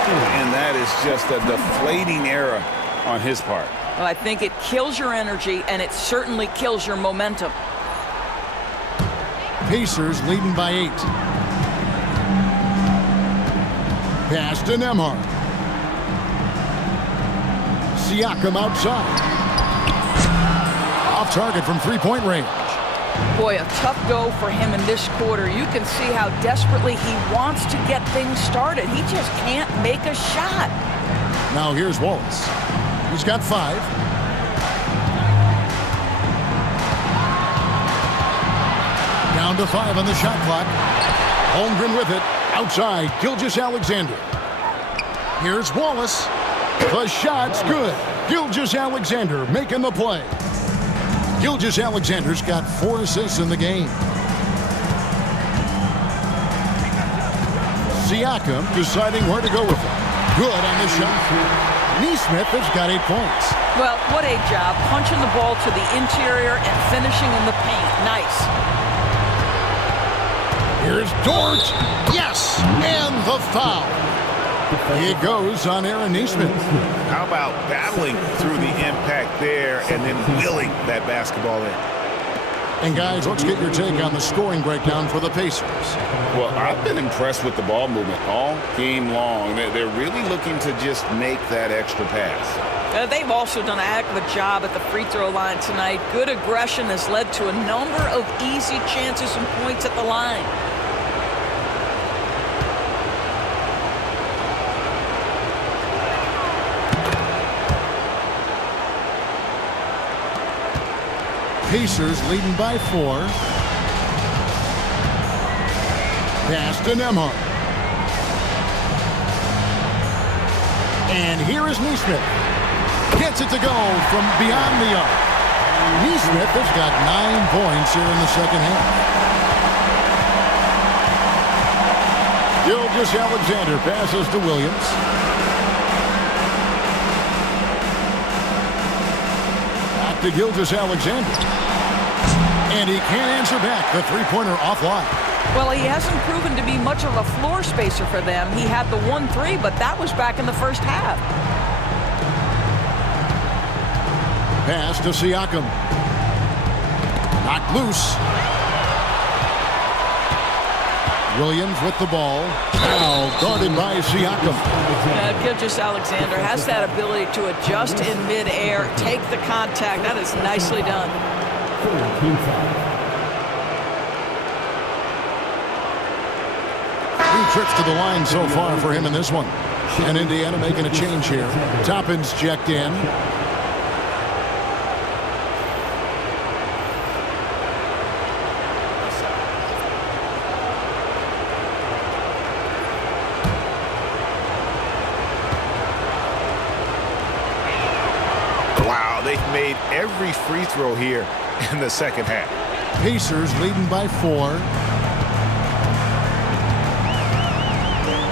And that is just a deflating error on his part. Well, I think it kills your energy, and it certainly kills your momentum. Pacers leading by 8. Pass to Nembhard. Siakam outside. Off target from three-point range. Boy, a tough go for him in this quarter. You can see how desperately he wants to get things started. He just can't make a shot. Now here's Wallace. He's got 5. Down to 5 on the shot clock. Holmgren with it. Outside, Gilgeous-Alexander. Here's Wallace. The shot's good. Gilgeous-Alexander making the play. Gilgeous-Alexander's got 4 assists in the game. Siakam deciding where to go with it. Good on the shot. Nesmith has got 8 points. Well, what a job. Punching the ball to the interior and finishing in the paint. Nice. Here's Dort. Yes! And the foul. It goes on Aaron Nesmith. How about battling through the impact there and then wheeling that basketball in? And guys, let's get your take on the scoring breakdown for the Pacers. Well, I've been impressed with the ball movement all game long. They're really looking to just make that extra pass. They've also done a heck of a job at the free throw line tonight. Good aggression has led to a number of easy chances and points at the line. Pacers leading by 4. Pass to Nembhard. And here is Nesmith. Gets it to go from beyond the arc. Nesmith has got 9 points here in the second half. Gilgeous-Alexander passes to Williams. Back to Gilgeous-Alexander. And he can't answer back. The three-pointer offline. Well, he hasn't proven to be much of a floor spacer for them. He had the 1-3, but that was back in the first half. Pass to Siakam. Knocked loose. Williams with the ball. Now guarded by Siakam. Gilgeous-Alexander has that ability to adjust in midair, take the contact. That is nicely done. 3 trips to the line so far for him in this one. And Indiana making a change here. Toppin's checked in. Wow, they've made every free throw here in the second half. Pacers leading by 4.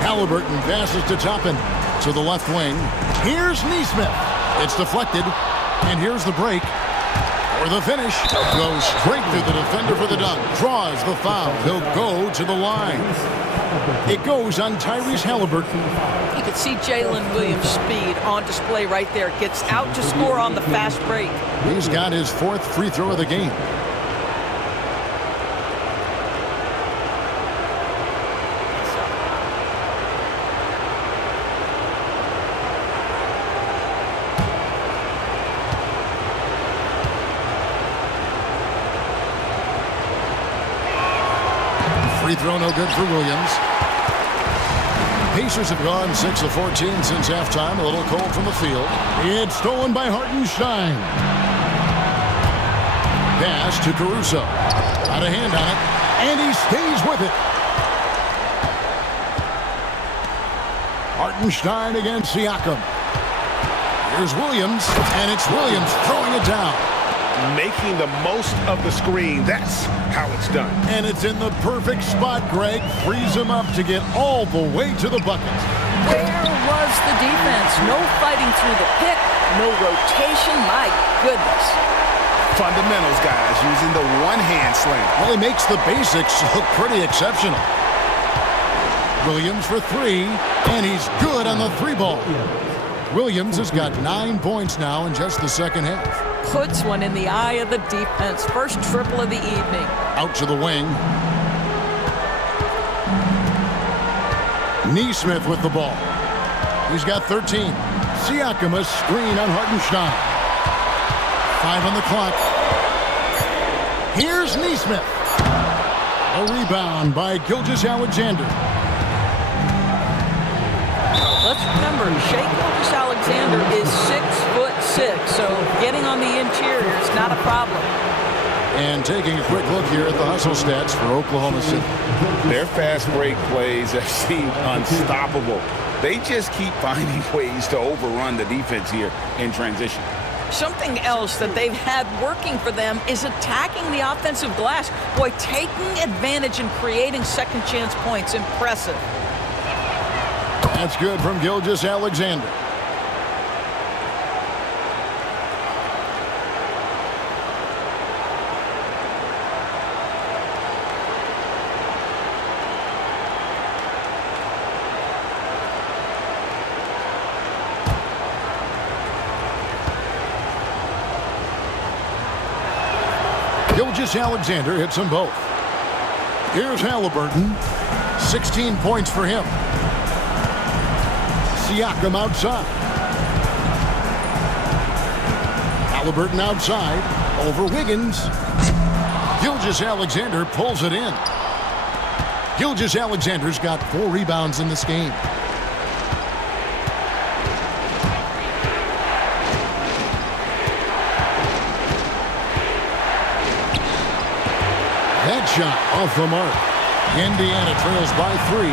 Halliburton passes to Toppin to the left wing. Here's Nesmith. It's deflected. And here's the break. For the finish. Goes straight through the defender for the dunk. Draws the foul. He'll go to the line. It goes on Tyrese Halliburton. You can see Jalen Williams' speed on display right there. Gets out to score on the fast break. He's got his 4th free throw of the game. Free throw no good for Williams. Pacers have gone 6 of 14 since halftime. A little cold from the field. It's stolen by Hartenstein. Pass to Caruso. Out of hand on it. And he stays with it. Hartenstein against Siakam. Here's Williams. And it's Williams throwing it down. Making the most of the screen. That's how it's done. And it's in the perfect spot, Greg. Frees him up to get all the way to the bucket. Where was the defense? No fighting through the pick, no rotation. My goodness. Fundamentals, guys, using the one-hand slam. Well, he makes the basics look pretty exceptional. Williams for 3, and he's good on the 3 ball. Williams has got 9 points now in just the second half. Puts one in the eye of the defense. First triple of the evening. Out to the wing. Neesmith with the ball. He's got 13. Siakam, a screen on Hartenstein. 5 on the clock. Here's Neesmith. A rebound by Gilgeous-Alexander. Let's remember, Shai Gilgeous-Alexander is 6'6", so getting on the interior is not a problem. And taking a quick look here at the hustle stats for Oklahoma City. Their fast break plays have seemed unstoppable. They just keep finding ways to overrun the defense here in transition. Something else that they've had working for them is attacking the offensive glass. Boy, taking advantage and creating second chance points. Impressive. That's good from Gilgeous-Alexander. Gilgeous-Alexander hits them both. Here's Halliburton. 16 points for him. Siakam outside. Halliburton outside. Over Wiggins. Gilgeous-Alexander pulls it in. Gilgeous-Alexander's got 4 rebounds in this game. That shot off the mark. Indiana trails by 3.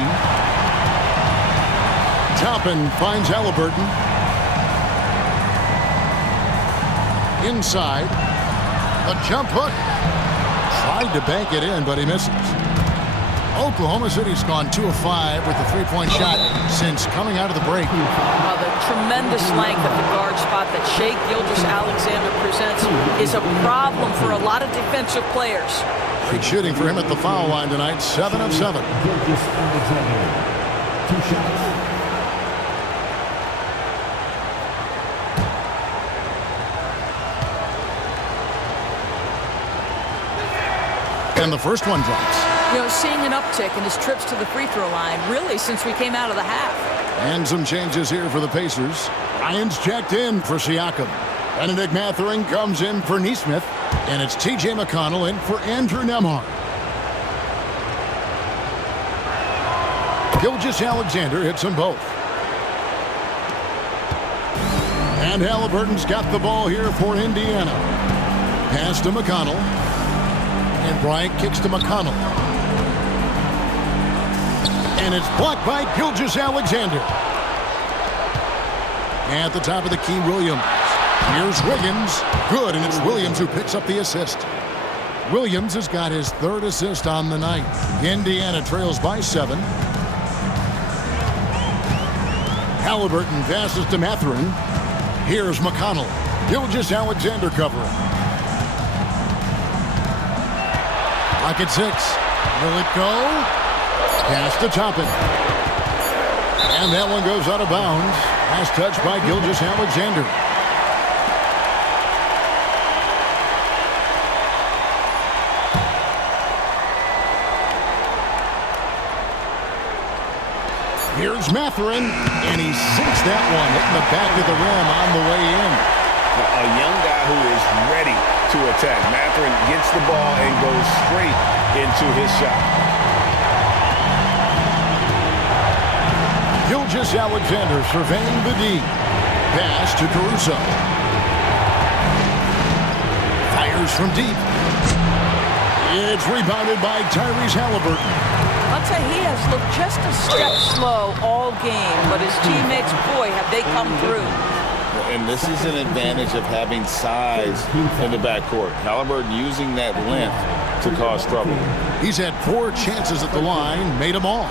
Toppin finds Halliburton. Inside. A jump hook. Tried to bank it in, but he misses. Oklahoma City's gone 2 of 5 with a 3-point shot since coming out of the break. The tremendous length at the guard spot that Shai Gilgeous-Alexander presents is a problem for a lot of defensive players. Great shooting for him at the foul line tonight. 7 of 7. Gilgeous-Alexander. 2 shots. And the first one drops. You know, seeing an uptick in his trips to the free throw line, really, since we came out of the half. And some changes here for the Pacers. Ryan's checked in for Siakam. Benedict Mathurin comes in for Neesmith. And it's T.J. McConnell in for Andrew Nembhard. Gilgeous-Alexander hits them both. And Halliburton's got the ball here for Indiana. Pass to McConnell. And Bryant kicks to McConnell. And it's blocked by Gilgeous-Alexander. At the top of the key, Williams. Here's Wiggins. Good, and it's Williams who picks up the assist. Williams has got his 3rd assist on the night. Indiana trails by 7. Halliburton passes to Mathurin. Here's McConnell. Gilgeous-Alexander covering. Clock at 6. Will it go? Pass to Toppin. And that one goes out of bounds. Pass touched by Gilgeous-Alexander. Here's Mathurin, and he sinks that one, hitting the back of the rim on the way in. A young guy who is ready to attack. Mathurin gets the ball and goes straight into his shot. Gilgeous-Alexander surveying the D. Pass to Caruso. Fires from deep. It's rebounded by Tyrese Halliburton. I'll tell you, he has looked just a step slow all game, but his teammates, boy, have they come through. And this is an advantage of having size in the backcourt. Halliburton using that length to cause trouble. He's had 4 chances at the line, made them all.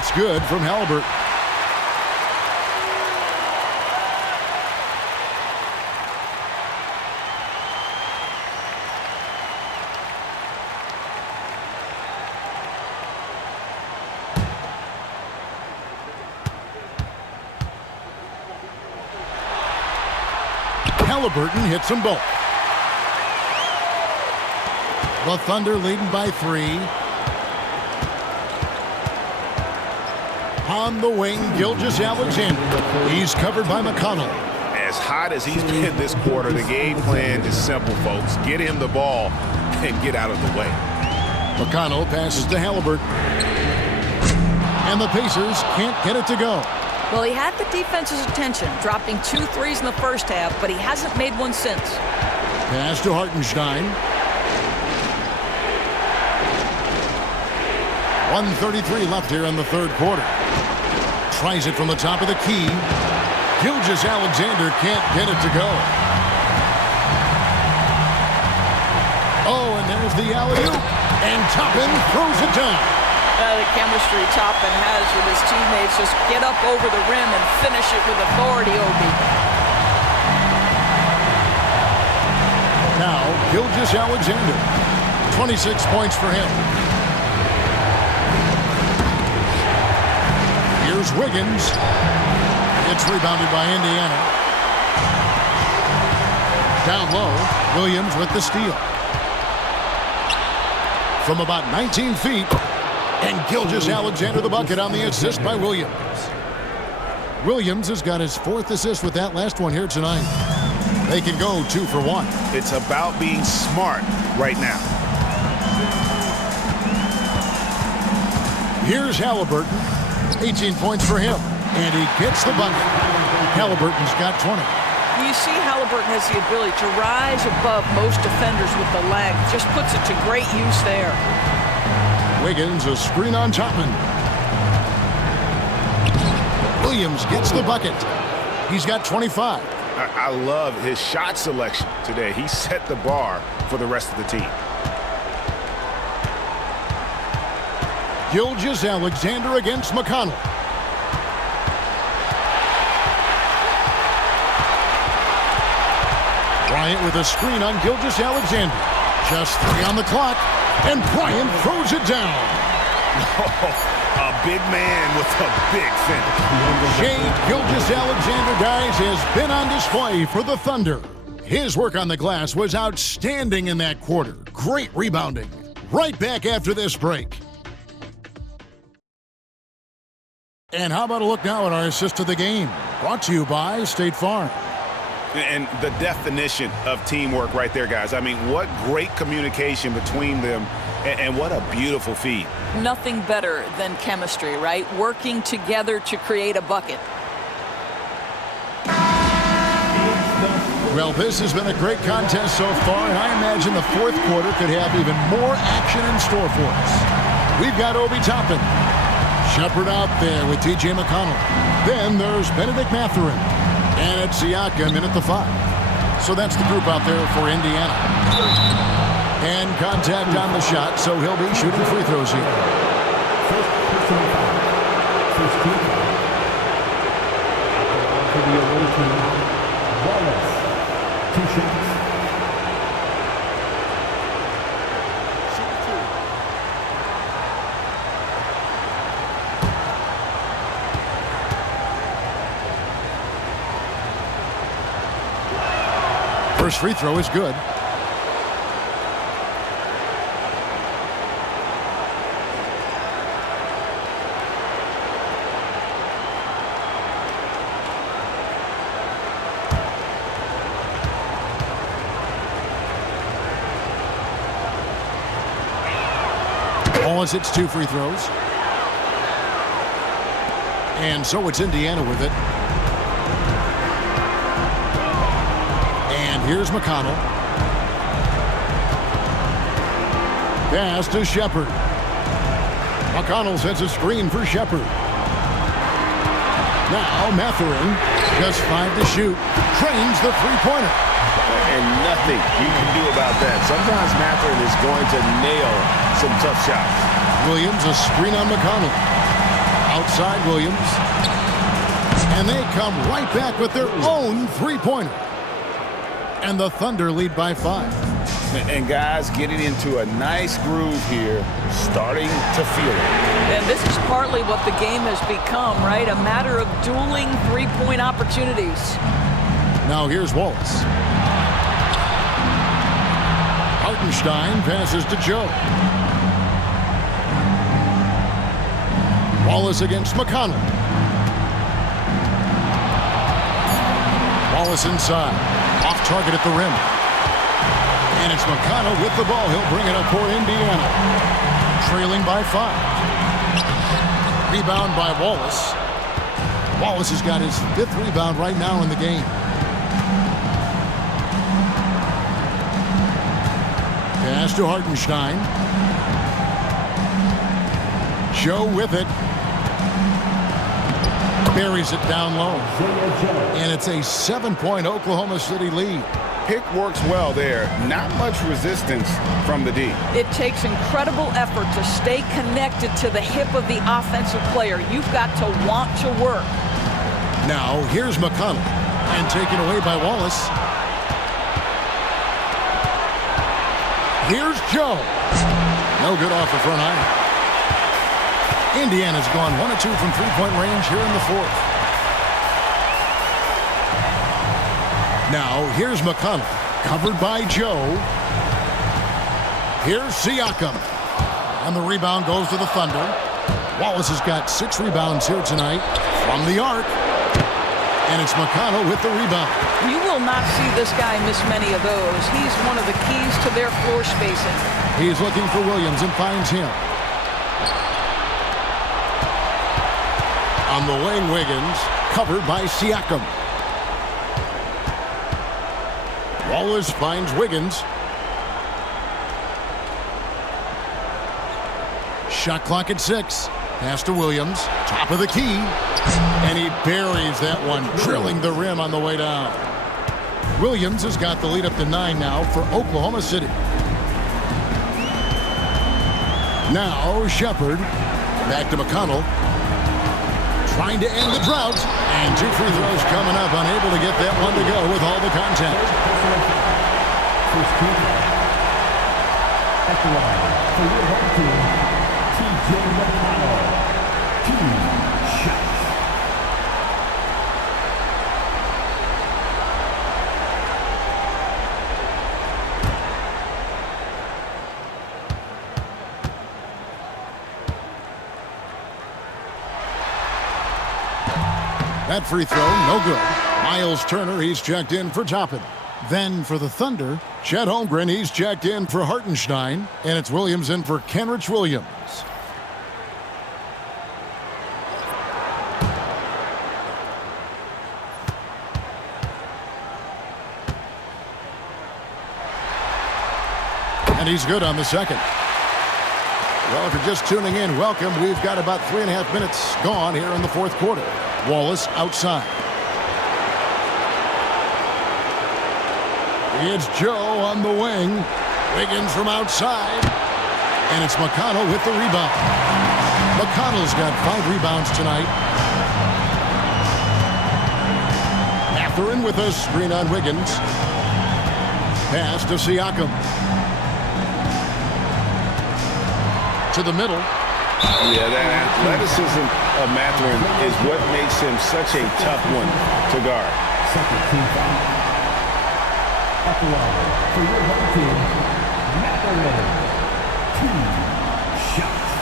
That's good from Halliburton. Halliburton hits them both. The Thunder leading by 3. On the wing, Gilgeous-Alexander. He's covered by McConnell. As hot as he's been this quarter, the game plan is simple, folks. Get him the ball and get out of the way. McConnell passes to Halliburton. And the Pacers can't get it to go. Well, he had the defense's attention, dropping 2 threes in the first half, but he hasn't made one since. Pass to Hartenstein. 1:33 left here in the third quarter. Tries it from the top of the key. Gilgeous-Alexander can't get it to go. Oh, and there's the alley-oop. And Toppin throws it down. The chemistry Toppin has with his teammates. Just get up over the rim and finish it with authority, Obi. Now, Gilgeous-Alexander. 26 points for him. Here's Wiggins. It's rebounded by Indiana. Down low, Williams with the steal. From about 19 feet, and Gilgeous-Alexander the bucket on the assist by Williams. Williams has got his 4th assist with that last one here tonight. They can go 2 for 1. It's about being smart right now. Here's Halliburton. 18 points for him, and he gets the bucket. Halliburton's got 20. You see Halliburton has the ability to rise above most defenders with the leg. Just puts it to great use there. Wiggins, a screen on Toppin. Williams gets the bucket. He's got 25. I love his shot selection today. He set the bar for the rest of the team. Gilgeous-Alexander against McConnell. Bryant with a screen on Gilgeous-Alexander. Just 3 on the clock, and Bryant throws it down. A big man with a big finish. Shea Gilgeous-Alexander, guys, has been on display for the Thunder. His work on the glass was outstanding in that quarter. Great rebounding. Right back after this break. And how about a look now at our assist of the game? Brought to you by State Farm. And the definition of teamwork right there, guys. I mean, what great communication between them, and what a beautiful feed. Nothing better than chemistry, right? Working together to create a bucket. Well, this has been a great contest so far, and I imagine the fourth quarter could have even more action in store for us. We've got Obi Toppin. Shepard out there with T.J. McConnell. Then there's Benedict Mathurin. And it's Siakam in at the 5. So that's the group out there for Indiana. And contact on the shot, so he'll be shooting free throws here. First personal foul. First team foul. To the away team, Wallace. 2 shots. First free throw is good. Wallace hits 2 free throws. And so it's Indiana with it. Here's McConnell. Pass to Shepard. McConnell sets a screen for Shepard. Now Mathurin, just 5 to shoot, trains the three-pointer. And nothing you can do about that. Sometimes Mathurin is going to nail some tough shots. Williams, a screen on McConnell. Outside Williams. And they come right back with their own three-pointer. And the Thunder lead by 5. And guys getting into a nice groove here, starting to feel it. And this is partly what the game has become, right? A matter of dueling three-point opportunities. Now here's Wallace. Hartenstein passes to Joe. Wallace against McConnell. Wallace inside. Off target at the rim. And it's McConnell with the ball. He'll bring it up for Indiana. Trailing by 5. Rebound by Wallace. Wallace has got his 5th rebound right now in the game. Pass to Hartenstein. Joe with it. Buries it down low. And it's a 7-point Oklahoma City lead. Pick works well there. Not much resistance from the D. It takes incredible effort to stay connected to the hip of the offensive player. You've got to want to work. Now, here's McConnell. And taken away by Wallace. Here's Joe. No good off the front iron. Indiana's gone 1 of 2 from three-point range here in the 4th. Now, here's McConnell, covered by Joe. Here's Siakam. And the rebound goes to the Thunder. Wallace has got 6 rebounds here tonight from the arc. And it's McConnell with the rebound. You will not see this guy miss many of those. He's one of the keys to their floor spacing. He's looking for Williams and finds him. On the wing, Wiggins, covered by Siakam. Wallace finds Wiggins. Shot clock at 6. Pass to Williams. Top of the key. And he buries that one, drilling the rim on the way down. Williams has got the lead up to 9 now for Oklahoma City. Now Shepard. Back to McConnell. Trying to end the drought. And 2 free throws coming up. Unable to get that one to go with all the contact. First team. At the line for your home team, T.J. McConnell. 2 shots. That free throw, no good. Miles Turner, he's checked in for Toppin. Then for the Thunder, Chet Holmgren, he's checked in for Hartenstein. And it's Williams in for Kenrich Williams. And he's good on the second. Well, if you're just tuning in, welcome. We've got about 3.5 minutes gone here in the 4th quarter. Wallace outside. It's Joe on the wing. Wiggins from outside. And it's McConnell with the rebound. McConnell's got 5 rebounds tonight. Mathurin with a screen on Wiggins. Pass to Siakam. To the middle. Yeah, that athleticism of Mathurin is what makes him such a tough one to guard. Second team foul. At the line for your home team, Mathurin. 2 shots.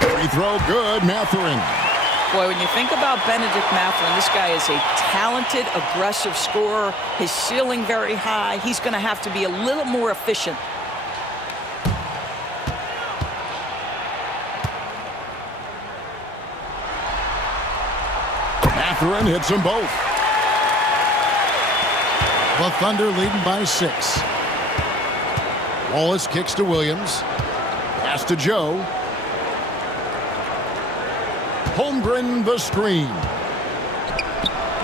Free throw good, Mathurin. Boy, when you think about Benedict Mathurin, this guy is a talented, aggressive scorer. His ceiling very high. He's going to have to be a little more efficient. Mathurin hits them both. The Thunder leading by 6. Wallace kicks to Williams. Pass to Joe. Holmgren the screen.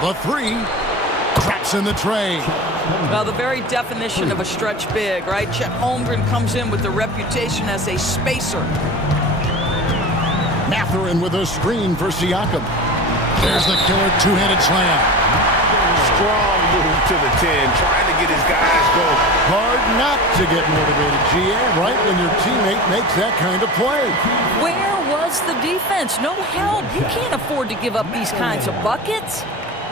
The 3. Traps in the tray. Well, the very definition of a stretch big, right? Chet Holmgren comes in with the reputation as a spacer. Mathurin with a screen for Siakam. There's the killer two-handed slam. Strong move to the 10, trying to get his guys going. Hard not to get motivated, GA, right when your teammate makes that kind of play. Where was the defense? No help. You can't afford to give up these kinds of buckets.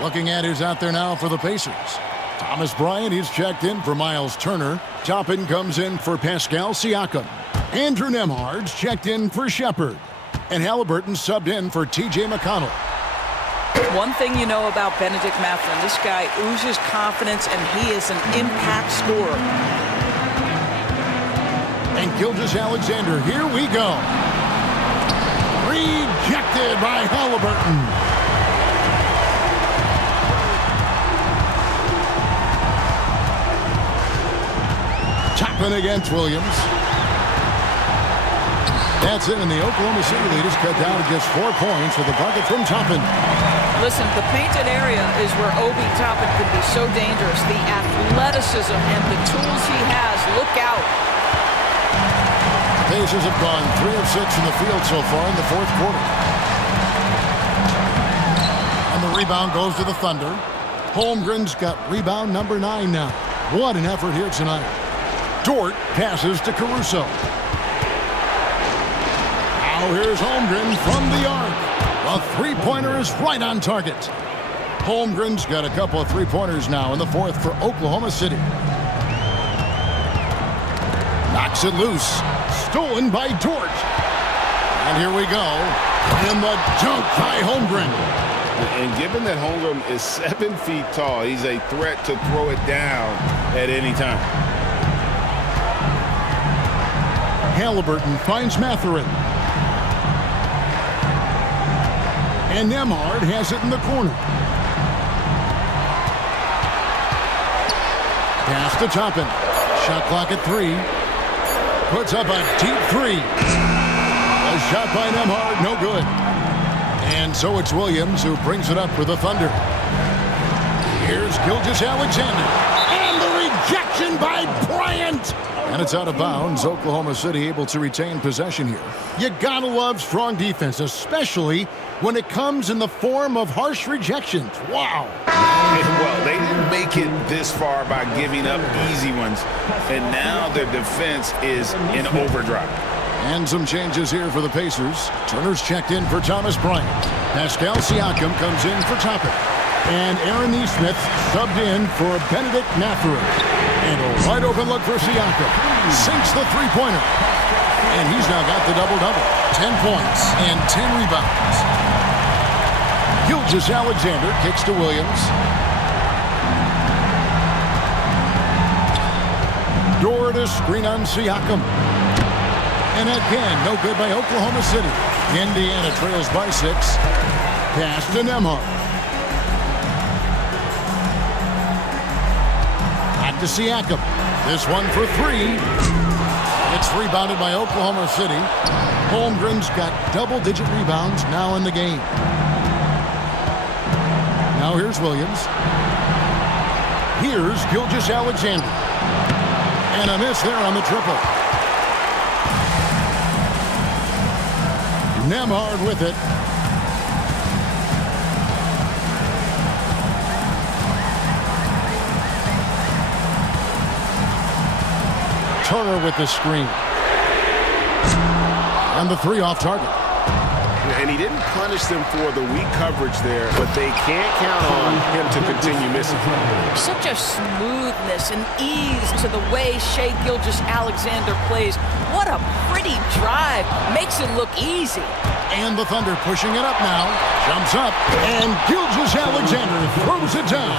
Looking at who's out there now for the Pacers. Thomas Bryant, he's checked in for Miles Turner. Toppin comes in for Pascal Siakam. Andrew Nembhard's checked in for Shepard. And Halliburton subbed in for T.J. McConnell. One thing you know about Benedict Mathurin, this guy oozes confidence, and he is an impact scorer. And Gilgeous-Alexander, here we go. Rejected by Halliburton. Toppin against Williams. That's it, and the Oklahoma City lead is cut down to just 4 points with a bucket from Toppin. Listen, the painted area is where Obi Toppin can be so dangerous. The athleticism and the tools he has, look out. Pacers have gone 3 of 6 from the field so far in the fourth quarter. And the rebound goes to the Thunder. Holmgren's got rebound number 9 now. What an effort here tonight. Dort passes to Caruso. Now here's Holmgren from the arc. A three-pointer is right on target. Holmgren's got a couple of three-pointers now in the fourth for Oklahoma City. Knocks it loose. Stolen by Dort. And here we go. And the dunk by Holmgren. And given that Holmgren is 7 feet tall, he's a threat to throw it down at any time. Halliburton finds Mathurin. And Nembhard has it in the corner. Pass to Toppin. Shot clock at 3. Puts up a deep 3. A shot by Nembhard, no good. And so it's Williams who brings it up for the Thunder. Here's Gilgeous-Alexander. And the rejection by Bryant. And it's out of bounds. Oklahoma City able to retain possession here. You gotta love strong defense, especially when it comes in the form of harsh rejections. Wow. Well, they didn't make it this far by giving up easy ones. And now their defense is in overdrive. And some changes here for the Pacers. Turner's checked in for Thomas Bryant. Pascal Siakam comes in for Toppin. And Aaron Nesmith subbed in for Benedict Mathurin. And a wide open look for Siakam. Sinks the three-pointer. And he's now got the double-double. 10 points and 10 rebounds. Gilgeous-Alexander kicks to Williams. Dort to screen on Siakam. And again, no good by Oklahoma City. Indiana trails by 6. Pass to Nembhard. Back to Siakam. This one for 3. It's rebounded by Oklahoma City. Holmgren's got double-digit rebounds now in the game. Now here's Williams. Here's Gilgeous-Alexander. And a miss there on the triple. Nembhard with it. Turner with the screen. And the 3 off target. And he didn't punish them for the weak coverage there, but they can't count on him to continue missing. Such a smoothness and ease to the way Shai Gilgeous-Alexander plays. What a pretty drive. Makes it look easy. And the Thunder pushing it up now. Jumps up. And Gilgeous-Alexander throws it down.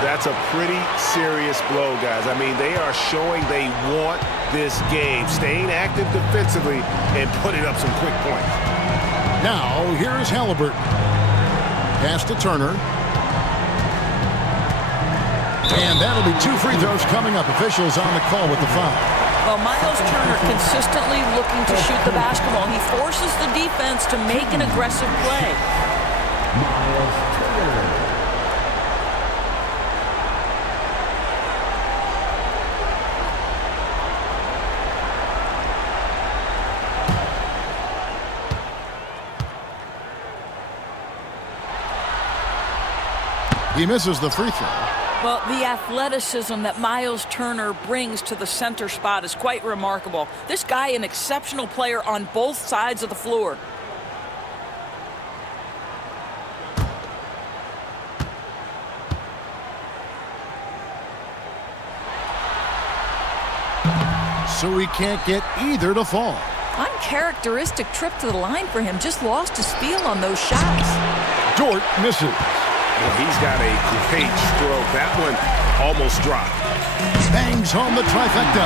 That's a pretty serious blow, guys. I mean, they are showing they want this game, staying active defensively and putting up some quick points. Now, here's Halliburton. Pass to Turner. And that'll be 2 free throws coming up. Officials on the call with the foul. Well, Miles Turner consistently looking to shoot the basketball. He forces the defense to make an aggressive play. Miles Turner. He misses the free throw. Well, the athleticism that Miles Turner brings to the center spot is quite remarkable. This guy, an exceptional player on both sides of the floor. So he can't get either to fall. Uncharacteristic trip to the line for him. Just lost his feel on those shots. Dort misses. Well, he's got a great stroke. That one almost dropped. Bangs home the trifecta.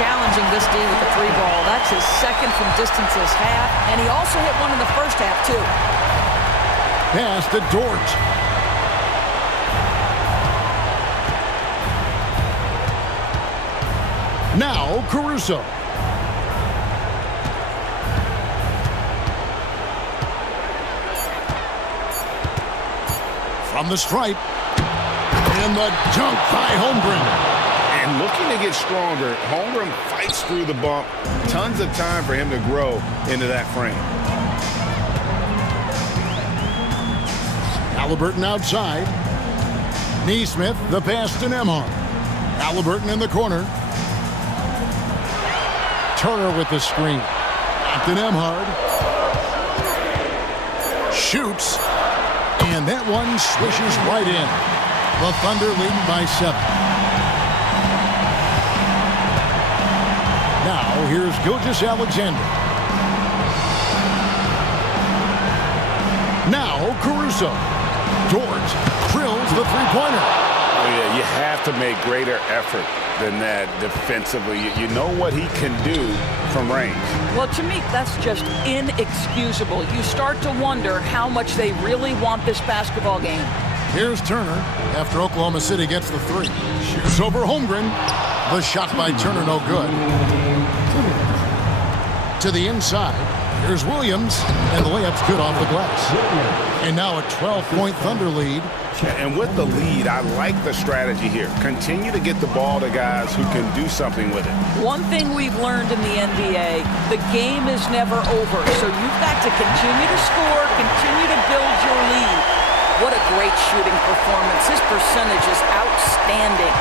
Challenging this D with the three ball. That's his second from distance this half. And he also hit one in the first half, too. Pass to Dort. Now Caruso. From the stripe. And the dunk by Holmgren. And looking to get stronger, Holmgren fights through the bump. Tons of time for him to grow into that frame. Halliburton outside. Neesmith, the pass to Nembhard. Halliburton in the corner. Turner with the screen. Back to Nembhard. Shoots. And that one swishes right in. The Thunder leading by 7. Now here's Gilgeous-Alexander. Now Caruso. Dort drills the three-pointer. Oh, yeah, you have to make greater effort than that defensively. You know what he can do from range. Well, to me, that's just inexcusable. You start to wonder how much they really want this basketball game. Here's Turner after Oklahoma City gets the three. Shoots over Holmgren. The shot by Turner no good. To the inside. Here's Williams. And the layup's good off the glass. And now a 12-point Thunder lead. And with the lead, I like the strategy here. Continue to get the ball to guys who can do something with it. One thing we've learned in the NBA, the game is never over. So you've got to continue to score, continue to build your lead. What a great shooting performance. His percentage is outstanding.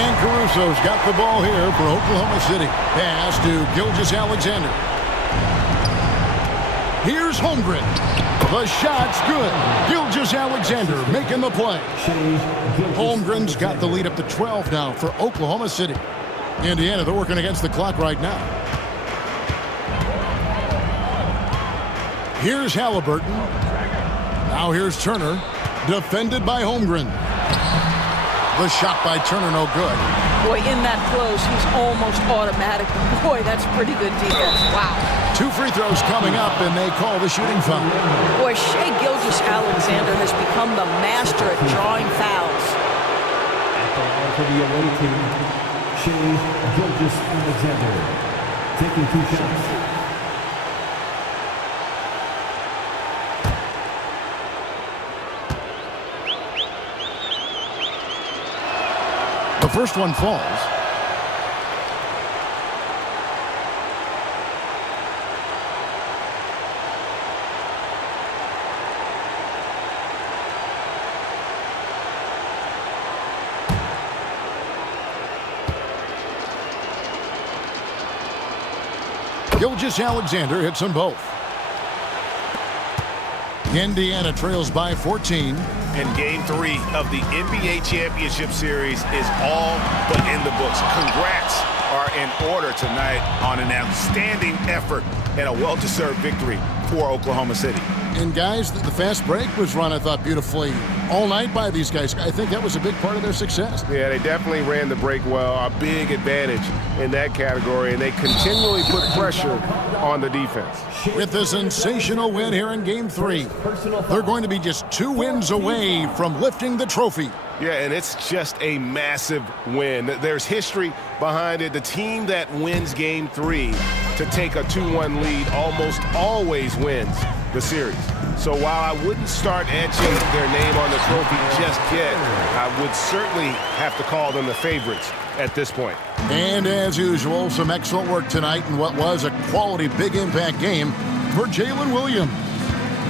And Caruso's got the ball here for Oklahoma City. Pass to Gilgeous-Alexander. Here's Holmgren. The shot's good. Gilgeous-Alexander making the play. Holmgren's got the lead up to 12 now for Oklahoma City. Indiana, they're working against the clock right now. Here's Halliburton. Now here's Turner. Defended by Holmgren. The shot by Turner no good. Boy, in that close, he's almost automatic. Boy, that's pretty good defense. Wow. 2 free throws coming up, and they call the shooting foul. Boy, Shai Gilgeous-Alexander has become the master at drawing fouls. At the line for the away team, Shai Gilgeous-Alexander taking 2 shots. The first one falls. Gilgeous-Alexander hits them both. Indiana trails by 14. And Game 3 of the NBA Championship Series is all but in the books. Congrats are in order tonight on an outstanding effort and a well-deserved victory for Oklahoma City. And guys, the fast break was run, I thought, beautifully all night by these guys. I think that was a big part of their success. Yeah, they definitely ran the break well. A big advantage in that category, and they continually put pressure on the defense. With a sensational win here in Game 3, they're going to be just 2 wins away from lifting the trophy. Yeah, and it's just a massive win. There's history behind it. The team that wins Game 3 to take a 2-1 lead almost always wins the series. So while I wouldn't start etching their name on the trophy just yet, I would certainly have to call them the favorites at this point. And as usual, some excellent work tonight in what was a quality big impact game for Jalen Williams.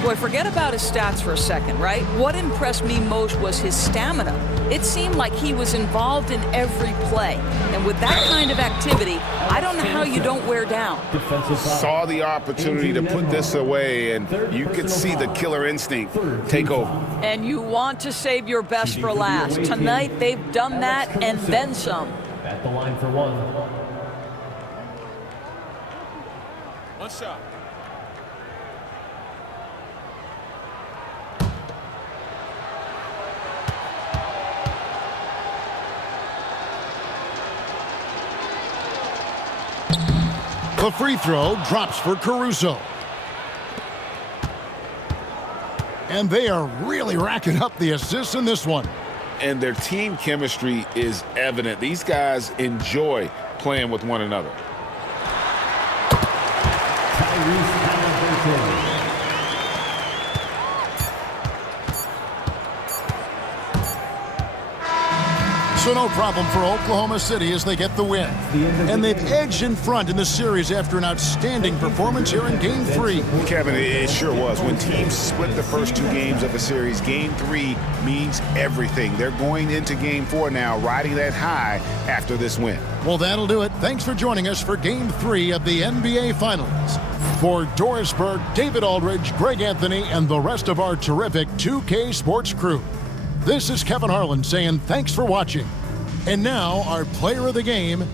Boy, forget about his stats for a second, right? What impressed me most was his stamina. It seemed like he was involved in every play. And with that kind of activity, I don't know how you don't wear down. Saw the opportunity to put this away, and you could see the killer instinct take over. And you want to save your best for last. Tonight, they've done that and then some. At the line for one. One shot. The free throw drops for Caruso. And they are really racking up the assists in this one. And their team chemistry is evident. These guys enjoy playing with one another. So no problem for Oklahoma City as they get the win. And they've edged in front in the series after an outstanding performance here in Game 3. Kevin, it sure was. When teams split the first two games of a series, Game 3 means everything. They're going into Game 4 now, riding that high after this win. Well, that'll do it. Thanks for joining us for Game 3 of the NBA Finals. For Doris Burke, David Aldridge, Greg Anthony, and the rest of our terrific 2K Sports crew, this is Kevin Harlan saying thanks for watching. And now, our player of the game,